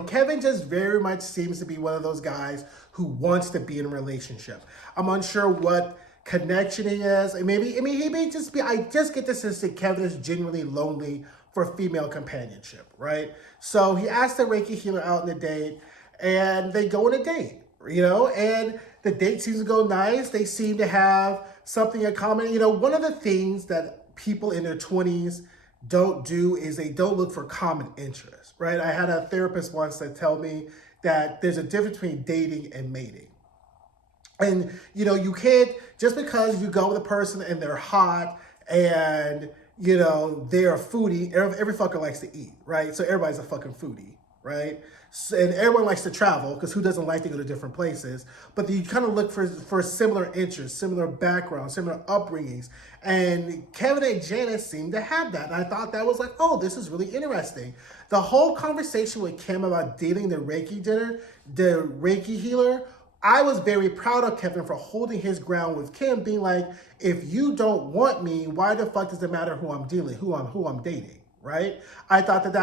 Kevin just very much seems to be one of those guys who wants to be in a relationship. I'm unsure what connection he is. He may just be, I just get the sense that Kevin is genuinely lonely for female companionship, right? So he asked the Reiki healer out on a date, and they go on a date, and the date seems to go nice. They seem to have something in common. One of the things that people in their 20s don't do is they don't look for common interests, right? I had a therapist once that tell me that there's a difference between dating and mating. And you can't, just because you go with a person and they're hot and they're a foodie. Every fucker likes to eat, right? So everybody's a fucking foodie, right? So, and everyone likes to travel, because who doesn't like to go to different places? But you kind of look for similar interests, similar backgrounds, similar upbringings. And Kevin and Janice seemed to have that. And I thought that was like, oh, this is really interesting. The whole conversation with Kim about dating the Reiki healer, I was very proud of Kevin for holding his ground with Kim, being like, if you don't want me, why the fuck does it matter who I'm dating, right? I thought that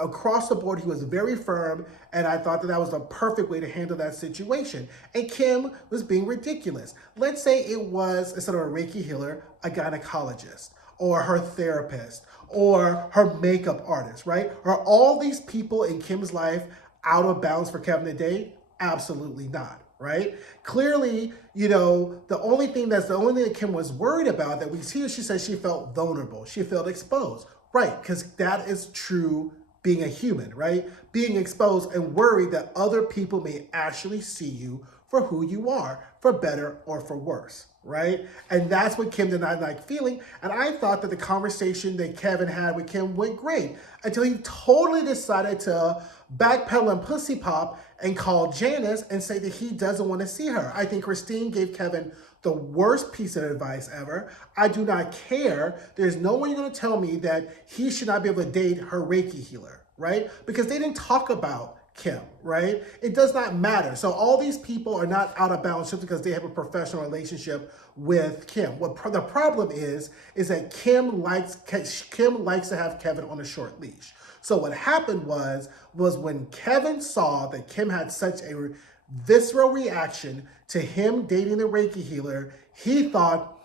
across the board he was very firm, and I thought that was the perfect way to handle that situation. And Kim was being ridiculous. Let's say it was, instead of a Reiki healer, a gynecologist, or her therapist, or her makeup artist, right? Are all these people in Kim's life out of bounds for Kevin to date? Absolutely not, right? Clearly, the only thing that Kim was worried about, that we see, she said she felt vulnerable. She felt exposed, right? Because that is true being a human, right? Being exposed and worried that other people may actually see you for who you are, for better or for worse, right? And that's what Kim did not like feeling. And I thought that the conversation that Kevin had with Kim went great, until he totally decided to backpedal and pussy pop and call Janice and say that he doesn't want to see her. I think Christine gave Kevin the worst piece of advice ever. I do not care. There's no one you're going to tell me that he should not be able to date her Reiki healer, right? Because they didn't talk about Kim, right? It does not matter. So all these people are not out of bounds just because they have a professional relationship with Kim. What the problem is that Kim likes to have Kevin on a short leash. So what happened was when Kevin saw that Kim had such a visceral reaction to him dating the Reiki healer, he thought,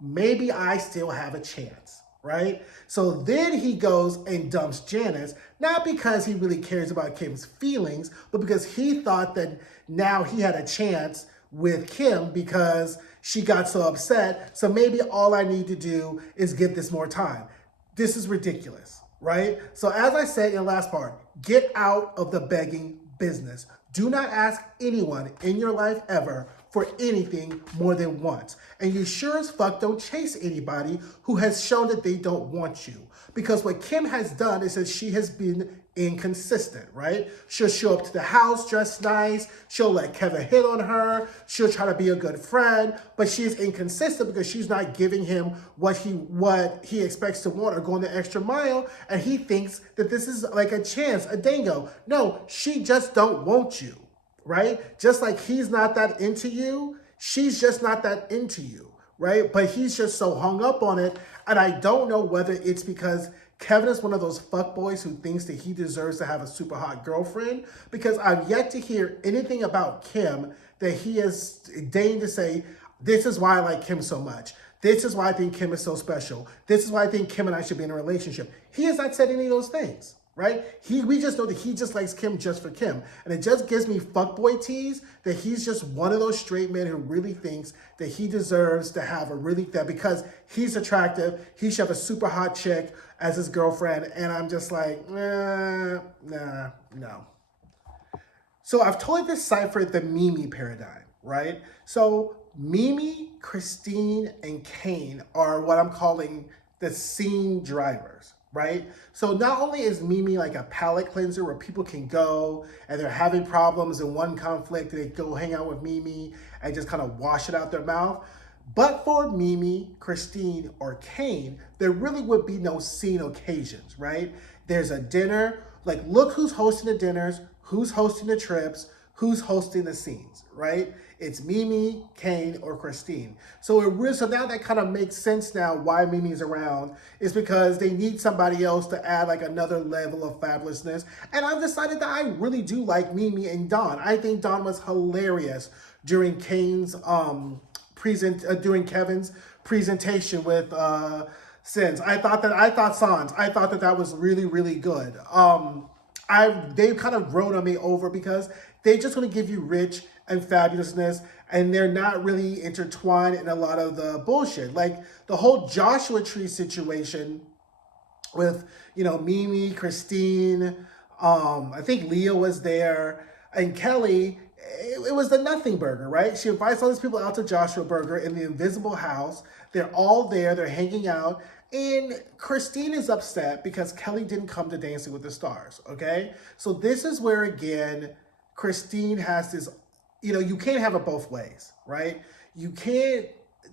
maybe I still have a chance, right? So then he goes and dumps Janice, not because he really cares about Kim's feelings, but because he thought that now he had a chance with Kim because she got so upset. So maybe all I need to do is give this more time. This is ridiculous, right? So as I said in the last part, get out of the begging business. Do not ask anyone in your life ever for anything more than once. And you sure as fuck don't chase anybody who has shown that they don't want you. Because what Kim has done is that she has been inconsistent, right? She'll show up to the house dressed nice. She'll let Kevin hit on her. She'll try to be a good friend, but she's inconsistent because she's not giving him what he expects to want or going the extra mile. And he thinks that this is like a chance, a dango. No, she just don't want you, right? Just like he's not that into you, she's just not that into you, right? But he's just so hung up on it. And I don't know whether it's because Kevin is one of those fuckboys who thinks that he deserves to have a super hot girlfriend, because I've yet to hear anything about Kim that he has deigned to say, this is why I like Kim so much. This is why I think Kim is so special. This is why I think Kim and I should be in a relationship. He has not said any of those things, right? We just know that he just likes Kim just for Kim. And it just gives me fuckboy tease that he's just one of those straight men who really thinks that he deserves to have that because he's attractive, he should have a super hot chick as his girlfriend. And I'm just like, no. So I've totally deciphered the Mimi paradigm, right? So Mimi, Christine, and Kane are what I'm calling the scene drivers, right? So not only is Mimi like a palate cleanser where people can go and they're having problems in one conflict, they go hang out with Mimi and just kind of wash it out their mouth. But for Mimi, Christine, or Kane, there really would be no scene occasions, right? There's a dinner, like look who's hosting the dinners, who's hosting the trips, who's hosting the scenes, right? It's Mimi, Kane, or Christine. So now that kind of makes sense now why Mimi's around, is because they need somebody else to add like another level of fabulousness. And I've decided that I really do like Mimi and Dawn. I think Dawn was hilarious during during Kevin's presentation with Sins. I thought that was really, really good. They've kind of grown on me over because they just want to give you rich and fabulousness, and they're not really intertwined in a lot of the bullshit. Like the whole Joshua Tree situation with, Mimi, Christine, I think Leah was there, and Kelly. It was the nothing burger, right? She invites all these people out to Joshua Burger in the invisible house. They're all there, they're hanging out, and Christine is upset because Kelly didn't come to Dancing with the Stars, okay? So this is where, again, Christine has this, you can't have it both ways, right? You can't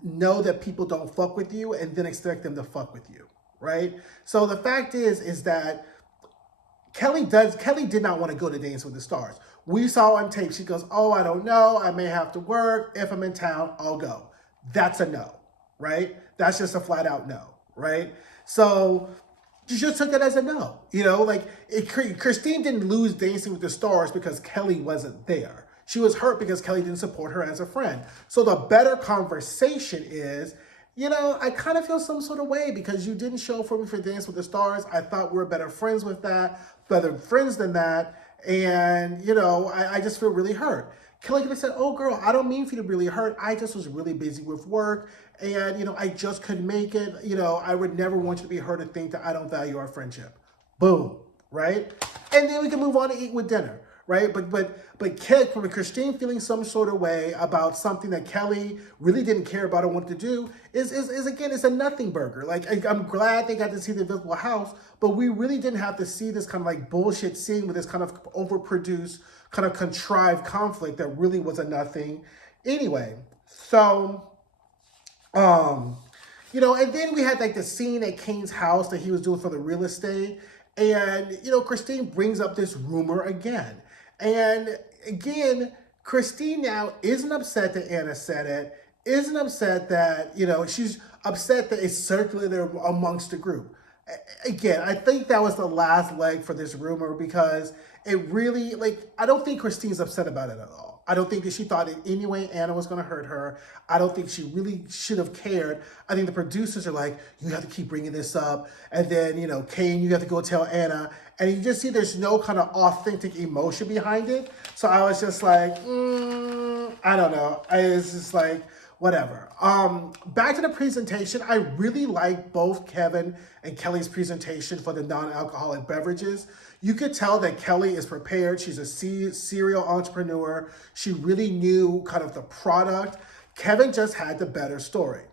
know that people don't fuck with you and then expect them to fuck with you, right? So the fact is that Kelly did not want to go to Dance with the Stars. We saw on tape, she goes, oh, I don't know, I may have to work. If I'm in town, I'll go. That's a no, right? That's just a flat out no, right? So you just took it as a no. Christine didn't lose Dancing with the Stars because Kelly wasn't there. She was hurt because Kelly didn't support her as a friend. So the better conversation is, I kind of feel some sort of way because you didn't show for me for Dance with the Stars. I thought we were better friends than that. And, I just feel really hurt. Kelly could have said, oh, girl, I don't mean for you to really hurt. I just was really busy with work. And, I just couldn't make it. I would never want you to be hurt and think that I don't value our friendship. Boom. Right? And then we can move on to eat with dinner. Right? But Christine feeling some sort of way about something that Kelly really didn't care about or wanted to do is again, it's a nothing burger. Like, I'm glad they got to see the invisible house, but we really didn't have to see this kind of like bullshit scene with this kind of overproduced, kind of contrived conflict that really was a nothing. Anyway, so, and then we had like the scene at Kane's house that he was doing for the real estate. And, Christine brings up this rumor again. And again, Christine now isn't upset that Anna said it, isn't upset that, she's upset that it's circulated amongst the group. Again, I think that was the last leg for this rumor because it really, I don't think Christine's upset about it at all. I don't think that she thought in any way Anna was going to hurt her. I don't think she really should have cared. I think the producers are like, you have to keep bringing this up. And then, Kane, you have to go tell Anna. And you just see there's no kind of authentic emotion behind it. So I was just like, I don't know. It's just like, whatever. Back to the presentation. I really like both Kevin and Kelly's presentation for the non-alcoholic beverages. You could tell that Kelly is prepared. She's a serial entrepreneur. She really knew kind of the product. Kevin just had the better story,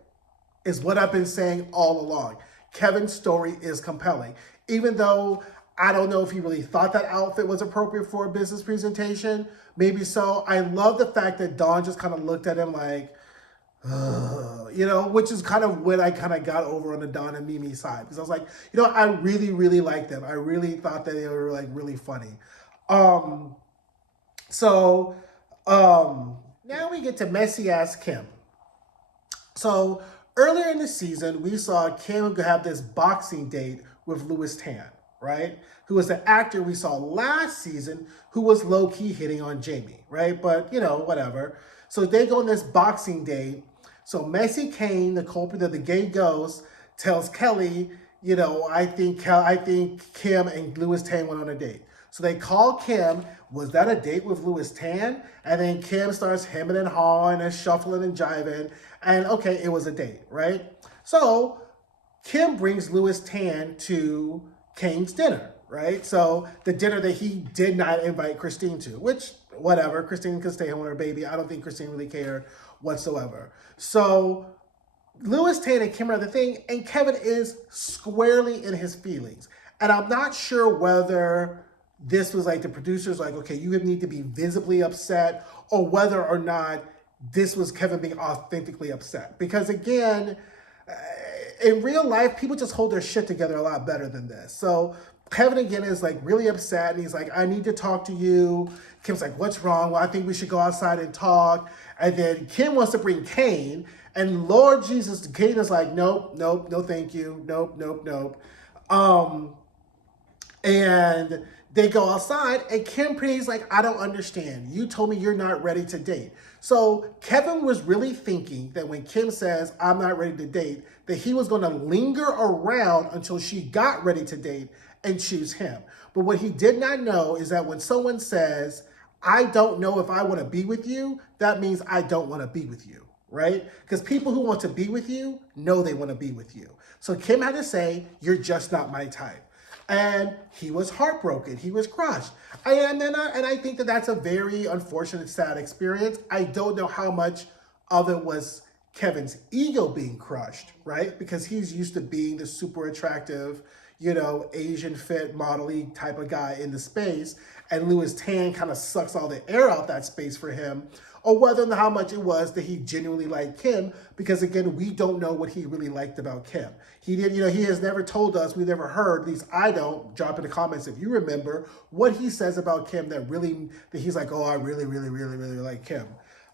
is what I've been saying all along. Kevin's story is compelling. Even though I don't know if he really thought that outfit was appropriate for a business presentation. Maybe so. I love the fact that Dawn just kind of looked at him like, which is kind of what I kind of got over on the Dawn and Mimi side. Because I was like, I really, really liked them. I really thought that they were like really funny. Now we get to messy ass Kim. So earlier in the season, we saw Kim have this boxing date with Louis Tan, right? Who was the actor we saw last season who was low-key hitting on Jamie, right? But, whatever. So they go on this boxing date. So Messy Kane, the culprit of the gay ghost, tells Kelly, I think Kim and Louis Tan went on a date. So they call Kim, was that a date with Louis Tan? And then Kim starts hemming and hawing and shuffling and jiving. And okay, it was a date, right? So Kim brings Louis Tan to Kane's dinner, right? So the dinner that he did not invite Christine to, which, whatever, Christine could stay home with her baby. I don't think Christine really cared whatsoever. So Louis Tan and Kim are the thing, and Kevin is squarely in his feelings. And I'm not sure whether this was like the producers like, okay, you need to be visibly upset, or whether or not this was Kevin being authentically upset. Because again, in real life, people just hold their shit together a lot better than this. So Kevin again is like really upset, and he's like, I need to talk to you. Kim's like, what's wrong? Well, I think we should go outside and talk. And then Kim wants to bring Kane, and Lord Jesus, Kane is like, nope, no thank you, nope. And they go outside, and Kim Pretty's like, I don't understand. You told me you're not ready to date. So Kevin was really thinking that when Kim says, I'm not ready to date, that he was going to linger around until she got ready to date and choose him. But what he did not know is that when someone says, I don't know if I want to be with you, that means I don't want to be with you, right? Because people who want to be with you know they want to be with you. So Kim had to say, you're just not my type. And he was heartbroken. He was crushed. And I think that that's a very unfortunate, sad experience. I don't know how much of it was Kevin's ego being crushed, right? Because he's used to being the super attractive, Asian fit, modelly type of guy in the space. And Louis Tan kind of sucks all the air out that space for him. Or whether and how much it was that he genuinely liked Kim, because again, we don't know what he really liked about Kim. He did, he has never told us, we've never heard, at least I don't, drop in the comments if you remember, what he says about Kim that he's like, oh, I really, really, really, really like Kim.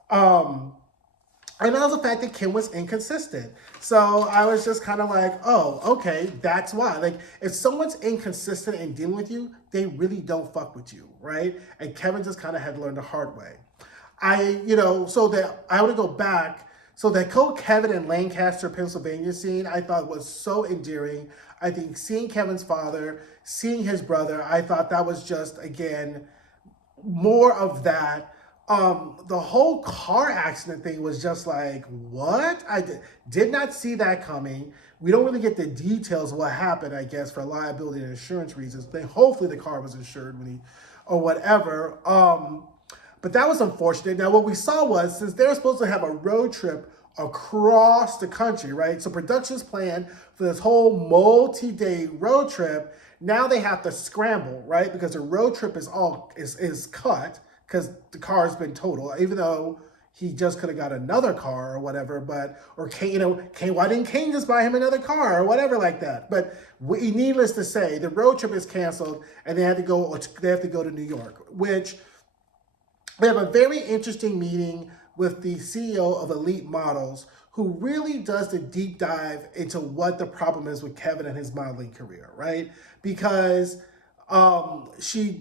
And that was the fact that Kim was inconsistent. So I was just kind of like, oh, okay, that's why. Like, if someone's inconsistent in dealing with you, they really don't fuck with you, right? And Kevin just kind of had to learn the hard way. So that I want to go back. So that Kevin in Lancaster, Pennsylvania scene, I thought was so endearing. I think seeing Kevin's father, seeing his brother, I thought that was just, again, more of that. The whole car accident thing was just like, what? I did not see that coming. We don't really get the details of what happened, I guess, for liability and insurance reasons. Hopefully the car was insured or whatever. But that was unfortunate. Now, what we saw was, since they were supposed to have a road trip across the country, right? So production's planned for this whole multi-day road trip. Now they have to scramble, right? Because the road trip is cut because the car's been totaled, even though he just could have got another car or whatever, or Kane, why didn't Kane just buy him another car or whatever like that? But needless to say, the road trip is canceled and they have to go to New York, which we have a very interesting meeting with the CEO of Elite Models, who really does the deep dive into what the problem is with Kevin and his modeling career, right? Because she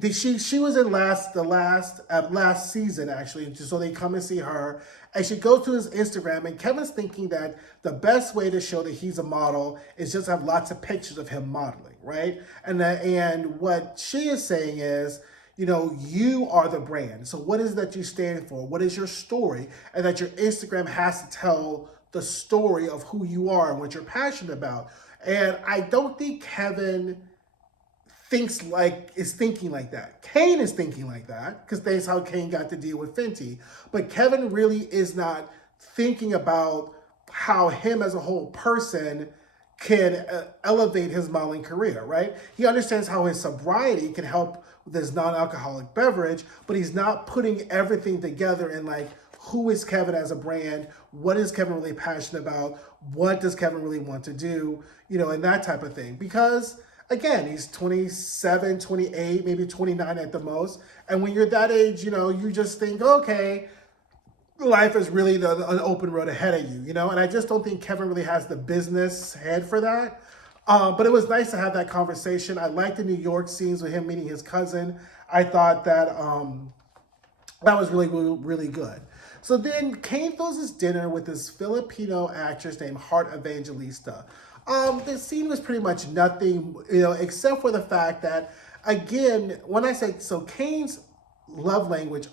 was in last season, actually, so they come and see her, and she goes to his Instagram, and Kevin's thinking that the best way to show that he's a model is just have lots of pictures of him modeling, right? And what she is saying is, you are the brand. So what is it that you stand for? What is your story? And that your Instagram has to tell the story of who you are and what you're passionate about. And I don't think Kevin is thinking like that. Kane is thinking like that because that's how Kane got to deal with Fenty. But Kevin really is not thinking about how him as a whole person can elevate his modeling career, right? He understands how his sobriety can help with his non-alcoholic beverage, but he's not putting everything together in like, who is Kevin as a brand? What is Kevin really passionate about? What does Kevin really want to do? And that type of thing. Because again, he's 27, 28, maybe 29 at the most. And when you're that age, you just think, okay, life is really an open road ahead of you, And I just don't think Kevin really has the business head for that. But it was nice to have that conversation. I liked the New York scenes with him meeting his cousin. I thought that that was really, really, really good. So then Kane throws his dinner with this Filipino actress named Heart Evangelista. The scene was pretty much nothing, except for the fact that, again, when I say, so Kane's love language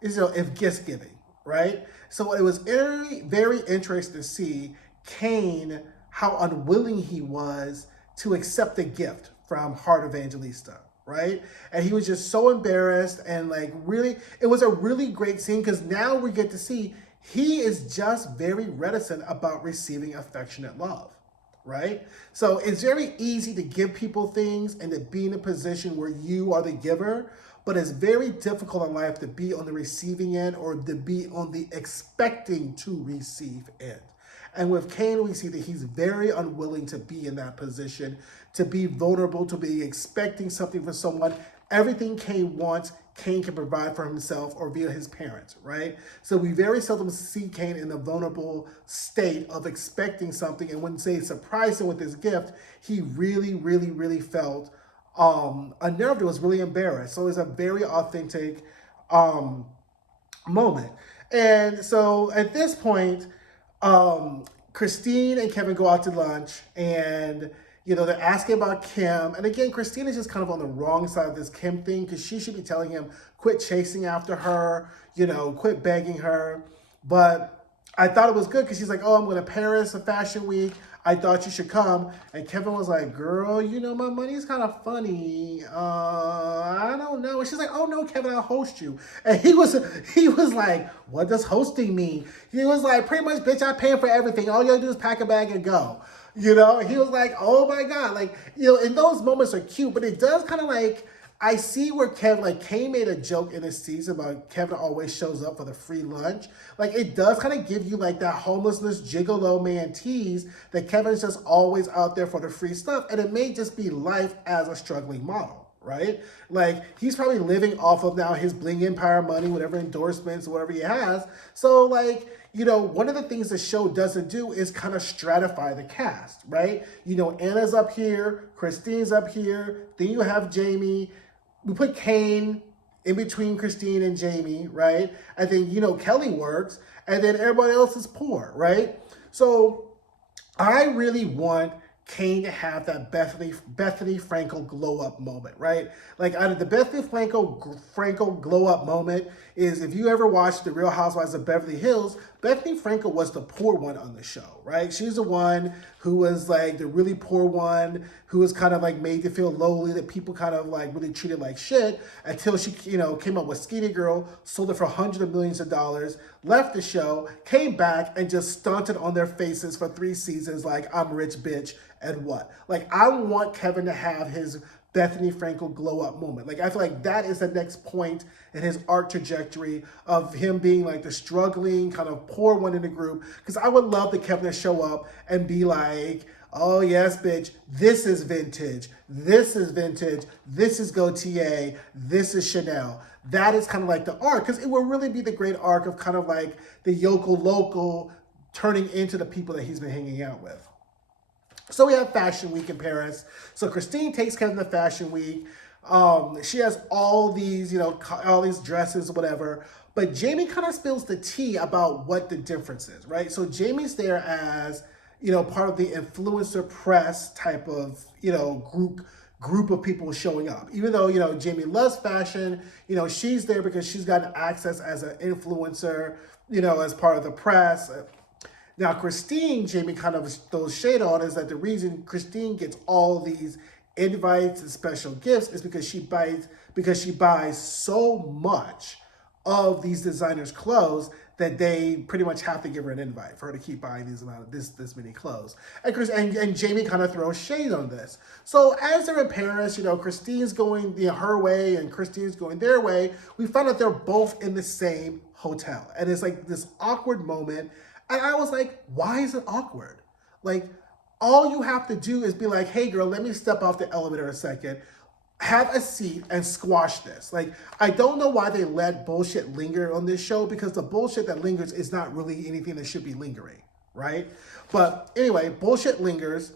is if gift giving, right? So it was very, very interesting to see Kane, how unwilling he was to accept a gift from Heart Evangelista, right? And he was just so embarrassed and really, it was a really great scene because now we get to see he is just very reticent about receiving affectionate love, right? So it's very easy to give people things and to be in a position where you are the giver, but it's very difficult in life to be on the receiving end or to be on the expecting to receive end. And with Kane, we see that he's very unwilling to be in that position, to be vulnerable, to be expecting something from someone. Everything Kane wants, Kane can provide for himself or via his parents, right? So we very seldom see Kane in a vulnerable state of expecting something. And when they surprised him with his gift, he really, really, really felt unnerved. It was really embarrassed. So it's a very authentic moment. And so at this point, Christine and Kevin go out to lunch, and they're asking about Kim. And again, Christina's just kind of on the wrong side of this Kim thing because she should be telling him, quit chasing after her, quit begging her. But I thought it was good because she's like, oh, I'm going to Paris, a fashion week. I thought you should come. And Kevin was like, girl, my money's kind of funny. I don't know. And she's like, oh no, Kevin, I'll host you. And he was like, what does hosting mean? He was like, pretty much, bitch, I'm paying for everything. All you gotta do is pack a bag and go. He was like, oh my God. Like, and those moments are cute, but it does kind of like, I see where Kane made a joke in this season about Kevin always shows up for the free lunch. Like, it does kind of give you like that homelessness gigolo man tease that Kevin's just always out there for the free stuff. And it may just be life as a struggling model, right? Like, he's probably living off of now his Bling Empire money, whatever endorsements, whatever he has. So like, one of the things the show doesn't do is kind of stratify the cast, right? Anna's up here, Christine's up here, then you have Jamie. We put Kane in between Christine and Jamie, right? And then, Kelly works, and then everybody else is poor, right? So I really want Kane to have that Bethany Frankel glow up moment, right? Like, out of the Bethany Frankel glow up moment is, if you ever watched The Real Housewives of Beverly Hills, Bethany Frankel was the poor one on the show, right? She's the one who was like the really poor one, who was kind of like made to feel lowly, that people kind of like really treated like shit, until she, came up with Skinny Girl, sold it for hundreds of millions of dollars, left the show, came back, and just stunted on their faces for 3 seasons like, I'm rich, bitch, and what? Like, I want Kevin to have his Bethany Frankel glow up moment. Like, I feel like that is the next point in his arc trajectory of him being like the struggling kind of poor one in the group. Because I would love the Kevin to show up and be like, oh yes, bitch, this is vintage. This is vintage. This is Gaultier. This is Chanel. That is kind of like the arc, because it will really be the great arc of kind of like the yokel local turning into the people that he's been hanging out with. So we have Fashion Week in Paris. So Christine takes Kevin to Fashion Week. She has all these, all these dresses, whatever. But Jamie kind of spills the tea about what the difference is, right? So Jamie's there as, part of the influencer press type of, group of people showing up. Even though, Jamie loves fashion, she's there because she's got access as an influencer, as part of the press. Now, Christine, Jamie kind of throws shade on, is that the reason Christine gets all these invites and special gifts is because she buys so much of these designers' clothes that they pretty much have to give her an invite for her to keep buying this many clothes. And Jamie kind of throws shade on this. So as they're in Paris, Christine's going her way and Christine's going their way. We find out they're both in the same hotel, and it's like this awkward moment. And I was like, why is it awkward? Like, all you have to do is be like, hey girl, let me step off the elevator a second, have a seat, and squash this. Like, I don't know why they let bullshit linger on this show, because the bullshit that lingers is not really anything that should be lingering, right? But anyway, bullshit lingers,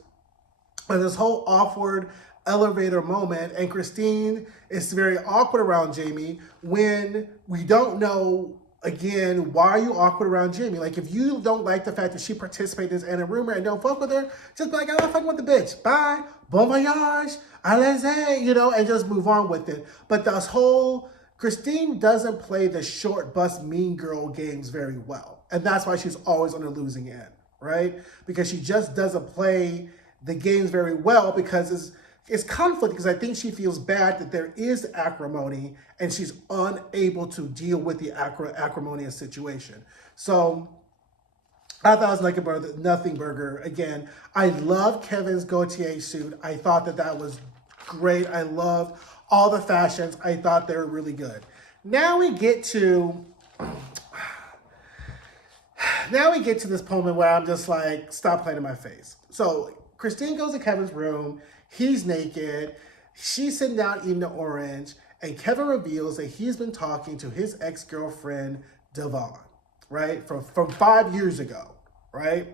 and this whole awkward elevator moment, and Christine is very awkward around Jamie when we don't know. Again, why are you awkward around Jamie? Like, if you don't like the fact that she participated in a rumor and don't fuck with her, just be like, I'm not fucking with the bitch. Bye. Bon voyage. Allez, and just move on with it. But this whole, Christine doesn't play the short bus mean girl games very well. And that's why she's always on the losing end, right? Because she just doesn't play the games very well, because it's conflict, because I think she feels bad that there is acrimony and she's unable to deal with the acrimonious situation. So I thought it was like a nothing burger. Again, I love Kevin's Gaultier suit. I thought that was great. I loved all the fashions. I thought they were really good. Now we get to this moment where I'm just like, stop playing in my face. So Christine goes to Kevin's room. He's naked. She's sitting down eating the orange. And Kevin reveals that he's been talking to his ex-girlfriend, Devon, right? From 5 years ago, right?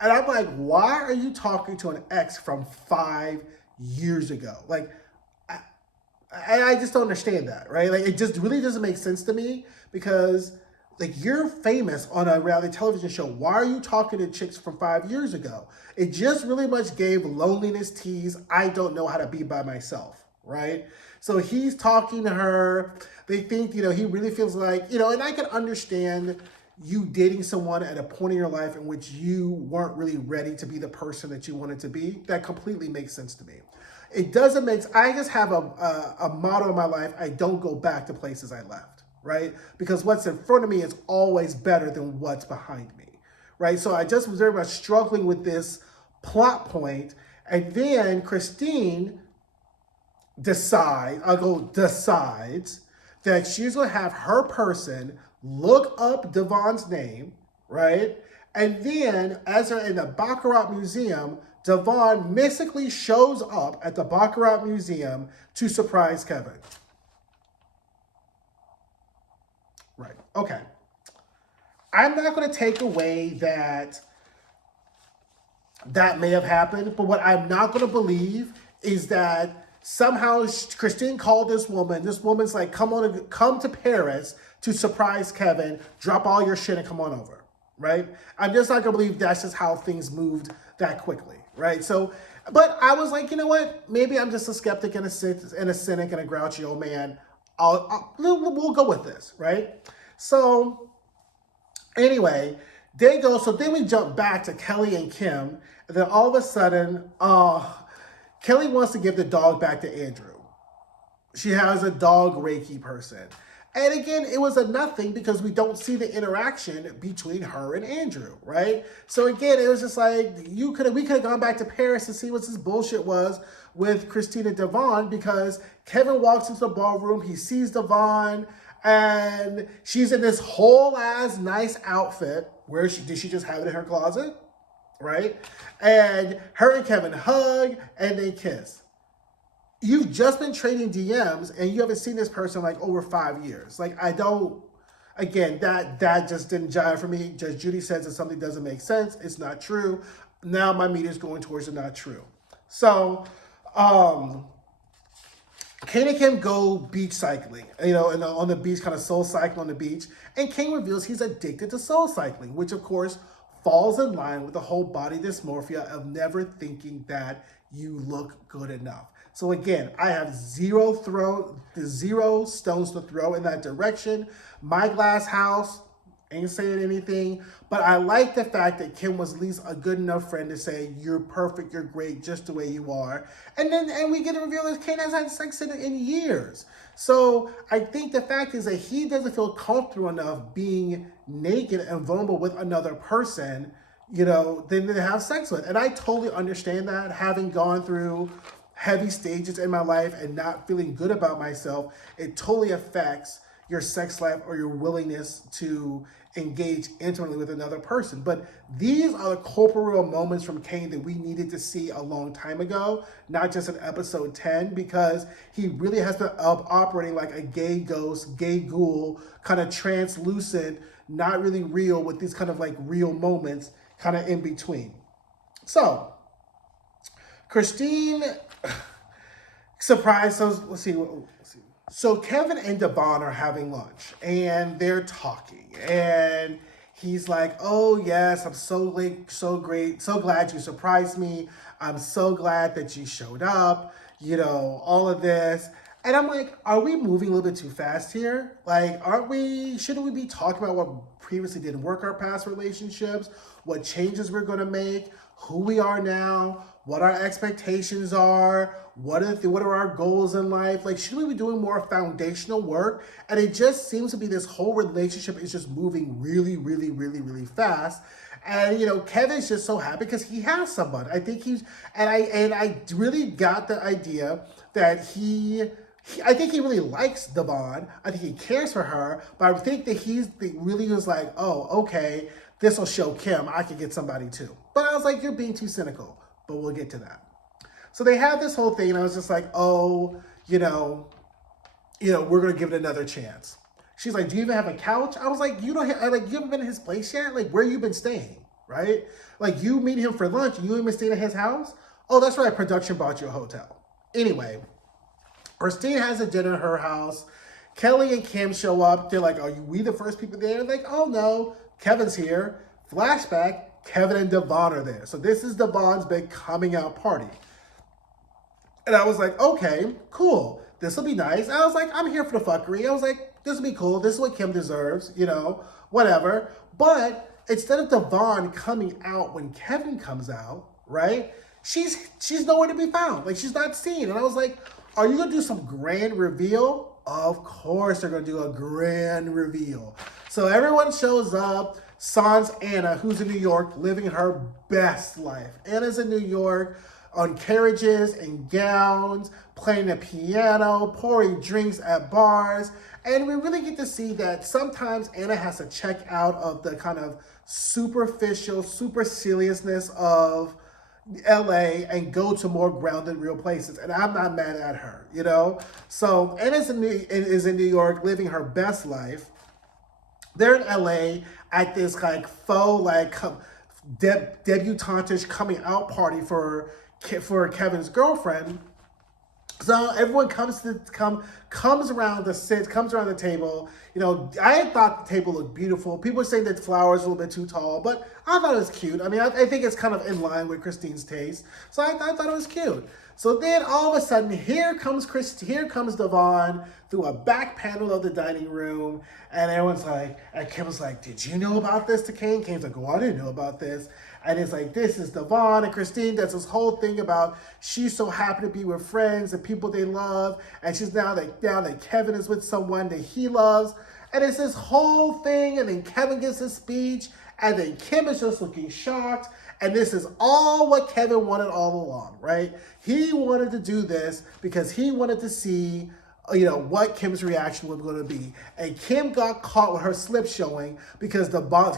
And I'm like, why are you talking to an ex from 5 years ago? Like, I just don't understand that, right? Like, it just really doesn't make sense to me, because like, you're famous on a reality television show. Why are you talking to chicks from 5 years ago? It just really much gave loneliness tease. I don't know how to be by myself, right? So he's talking to her. They think, he really feels like, and I can understand you dating someone at a point in your life in which you weren't really ready to be the person that you wanted to be. That completely makes sense to me. It doesn't make, I just have a motto in my life. I don't go back to places I left, right? Because what's in front of me is always better than what's behind me, right? So I just was very much struggling with this plot point. And then Christine decides that she's going to have her person look up Devon's name, right? And then, as they're in the Baccarat Museum, Devon mystically shows up at the Baccarat Museum to surprise Kevin. Right, okay. I'm not going to take away that may have happened, but what I'm not going to believe is that somehow Christine called this woman. This woman's like, come to Paris to surprise Kevin, drop all your shit and come on over, right? I'm just not gonna believe that's just how things moved that quickly, right? So, but I was like, you know what? Maybe I'm just a skeptic and a cynic and a grouchy old man. We'll go with this, right? So anyway, they go. So then we jump back to Kelly and Kim, and then all of a sudden, Kelly wants to give the dog back to Andrew. She has a dog Reiki person. And again, it was a nothing because we don't see the interaction between her and Andrew, right? So again, it was just like, we could have gone back to Paris to see what this bullshit was with Christina Devon, because Kevin walks into the ballroom, he sees Devon, and she's in this whole ass nice outfit. Did she just have it in her closet? Right? And her and Kevin hug and they kiss. You've just been trading DMs and you haven't seen this person like over 5 years. Like, again, that just didn't jive for me. Judge Judy says that something doesn't make sense. It's not true. Now my meter's going towards the not true. So, Kane and Kim go beach cycling, on the beach, kind of soul cycling on the beach. And Kane reveals he's addicted to soul cycling, which of course falls in line with the whole body dysmorphia of never thinking that you look good enough. So again, I have zero stones to throw in that direction. My glass house, ain't saying anything, but I like the fact that Kim was at least a good enough friend to say, you're perfect, you're great, just the way you are. And we get a reveal that Kane has had sex in years. So I think the fact is that he doesn't feel comfortable enough being naked and vulnerable with another person, than to have sex with. And I totally understand that, having gone through heavy stages in my life and not feeling good about myself, it totally affects your sex life or your willingness to engage intimately with another person. But these are the corporeal moments from Kane that we needed to see a long time ago, not just in episode 10, because he really has been operating like a gay ghost, gay ghoul, kind of translucent, not really real, with these kind of like real moments kind of in between. So, Christine, surprise, so let's see. So Kevin and Devon are having lunch and they're talking, and he's like, oh yes, I'm so glad you surprised me. I'm so glad that you showed up, all of this. And I'm like, are we moving a little bit too fast here? Like, shouldn't we be talking about what previously didn't work, our past relationships, what changes we're gonna make, who we are now, what our expectations are, what are our goals in life? Like, should we be doing more foundational work? And it just seems to be this whole relationship is just moving really, really, really, really fast. And, Kevin's just so happy because he has someone. I think I really got the idea that I think he really likes Devon. I think he cares for her, but I think that he really was like, oh, okay, this will show Kim I can get somebody too. But I was like, you're being too cynical, but we'll get to that. So they have this whole thing, and I was just like, oh, we're going to give it another chance. She's like, do you even have a couch? I was like, you haven't been to his place yet? Like, where you been staying, right? Like, you meet him for lunch, and you ain't been staying at his house? Oh, that's right, production bought you a hotel. Anyway, Christine has a dinner at her house. Kelly and Kim show up. They're like, are we the first people there? Like, oh no, Kevin's here. Flashback, Kevin and Devon are there. So this is Devon's big coming out party. And I was like, okay, cool. This will be nice. I was like, I'm here for the fuckery. I was like, this will be cool. This is what Kim deserves, whatever. But instead of Devon coming out when Kevin comes out, right? She's nowhere to be found. Like, she's not seen. And I was like, are you going to do some grand reveal? Of course they're going to do a grand reveal. So everyone shows up. Sans Anna, who's in New York, living her best life. Anna's in New York on carriages and gowns, playing the piano, pouring drinks at bars. And we really get to see that sometimes Anna has to check out of the kind of superficial, super seriousness of LA and go to more grounded, real places. And I'm not mad at her, So Anna's is in New York living her best life. They're in LA at this like faux debutante coming out party for Kevin's girlfriend. So everyone comes around the table. I thought the table looked beautiful. People were saying that flowers were a little bit too tall, but I thought it was cute. I mean, I think it's kind of in line with Christine's taste. So I thought it was cute. So then all of a sudden, here comes Devon through a back panel of the dining room, and everyone's like, and Kim was like, did you know about this to Kane? Kane's like, oh, I didn't know about this. And it's like, this is Devon, and Christine does this whole thing about she's so happy to be with friends and people they love, and she's now that Kevin is with someone that he loves. And it's this whole thing, and then Kevin gives his speech, and then Kim is just looking shocked. And this is all what Kevin wanted all along, right? He wanted to do this because he wanted to see, what Kim's reaction was going to be. And Kim got caught with her slip showing because Devon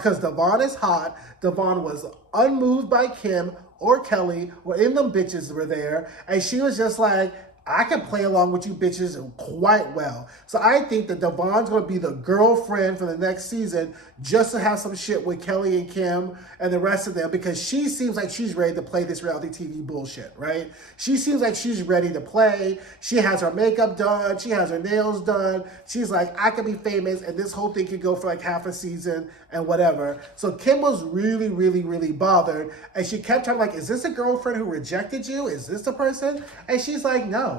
is hot. Devon was unmoved by Kim or Kelly, or any of them bitches were there. And she was just like, I can play along with you bitches quite well. So I think that Devon's going to be the girlfriend for the next season just to have some shit with Kelly and Kim and the rest of them, because she seems like she's ready to play this reality TV bullshit, right? She seems like she's ready to play. She has her makeup done. She has her nails done. She's like, I can be famous, and this whole thing could go for like half a season and whatever. So Kim was really, really, really bothered. And she kept trying like, is this a girlfriend who rejected you? Is this the person? And she's like, no.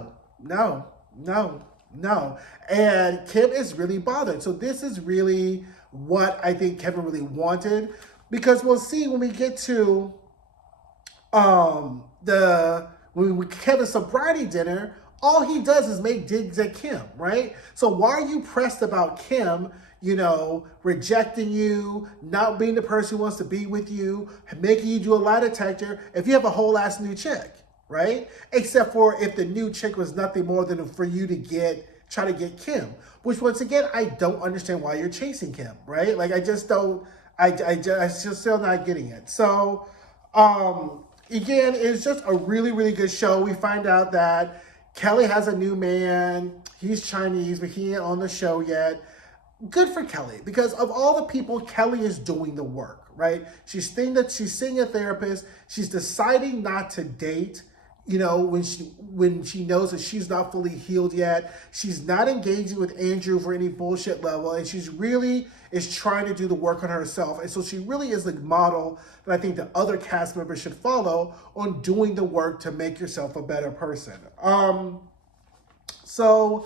And Kim is really bothered. So this is really what I think Kevin really wanted, because we'll see when we get to Kevin's sobriety dinner, all he does is make digs at Kim, right? So why are you pressed about Kim, rejecting you, not being the person who wants to be with you, making you do a lie detector if you have a whole ass new chick? Right? Except for if the new chick was nothing more than for you to try to get Kim. Which, once again, I don't understand why you're chasing Kim, right? Like, I just don't, I just still not getting it. So, again, it's just a really, really good show. We find out that Kelly has a new man. He's Chinese, but he ain't on the show yet. Good for Kelly, because of all the people, Kelly is doing the work, right? She's seeing a therapist. She's deciding not to date. When she knows that she's not fully healed yet. She's not engaging with Andrew for any bullshit level, and she's really is trying to do the work on herself. And so she really is the model that I think the other cast members should follow on doing the work to make yourself a better person. So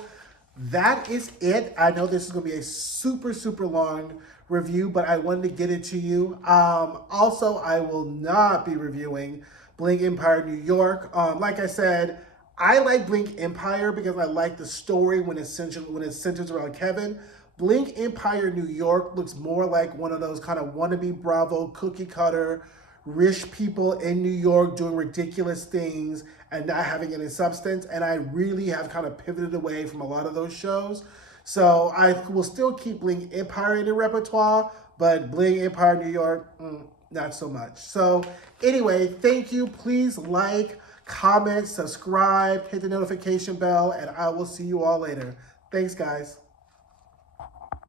that is it. I know this is going to be a super, super long review, but I wanted to get it to you. Also, I will not be reviewing Bling Empire New York. Like I said, I like Bling Empire because I like the story when it centers around Kevin. Bling Empire New York looks more like one of those kind of wannabe Bravo cookie cutter rich people in New York doing ridiculous things and not having any substance. And I really have kind of pivoted away from a lot of those shows. So I will still keep Bling Empire in the repertoire, but Bling Empire New York, not so much. So anyway, thank you. Please like, comment, subscribe, hit the notification bell, and I will see you all later. Thanks, guys.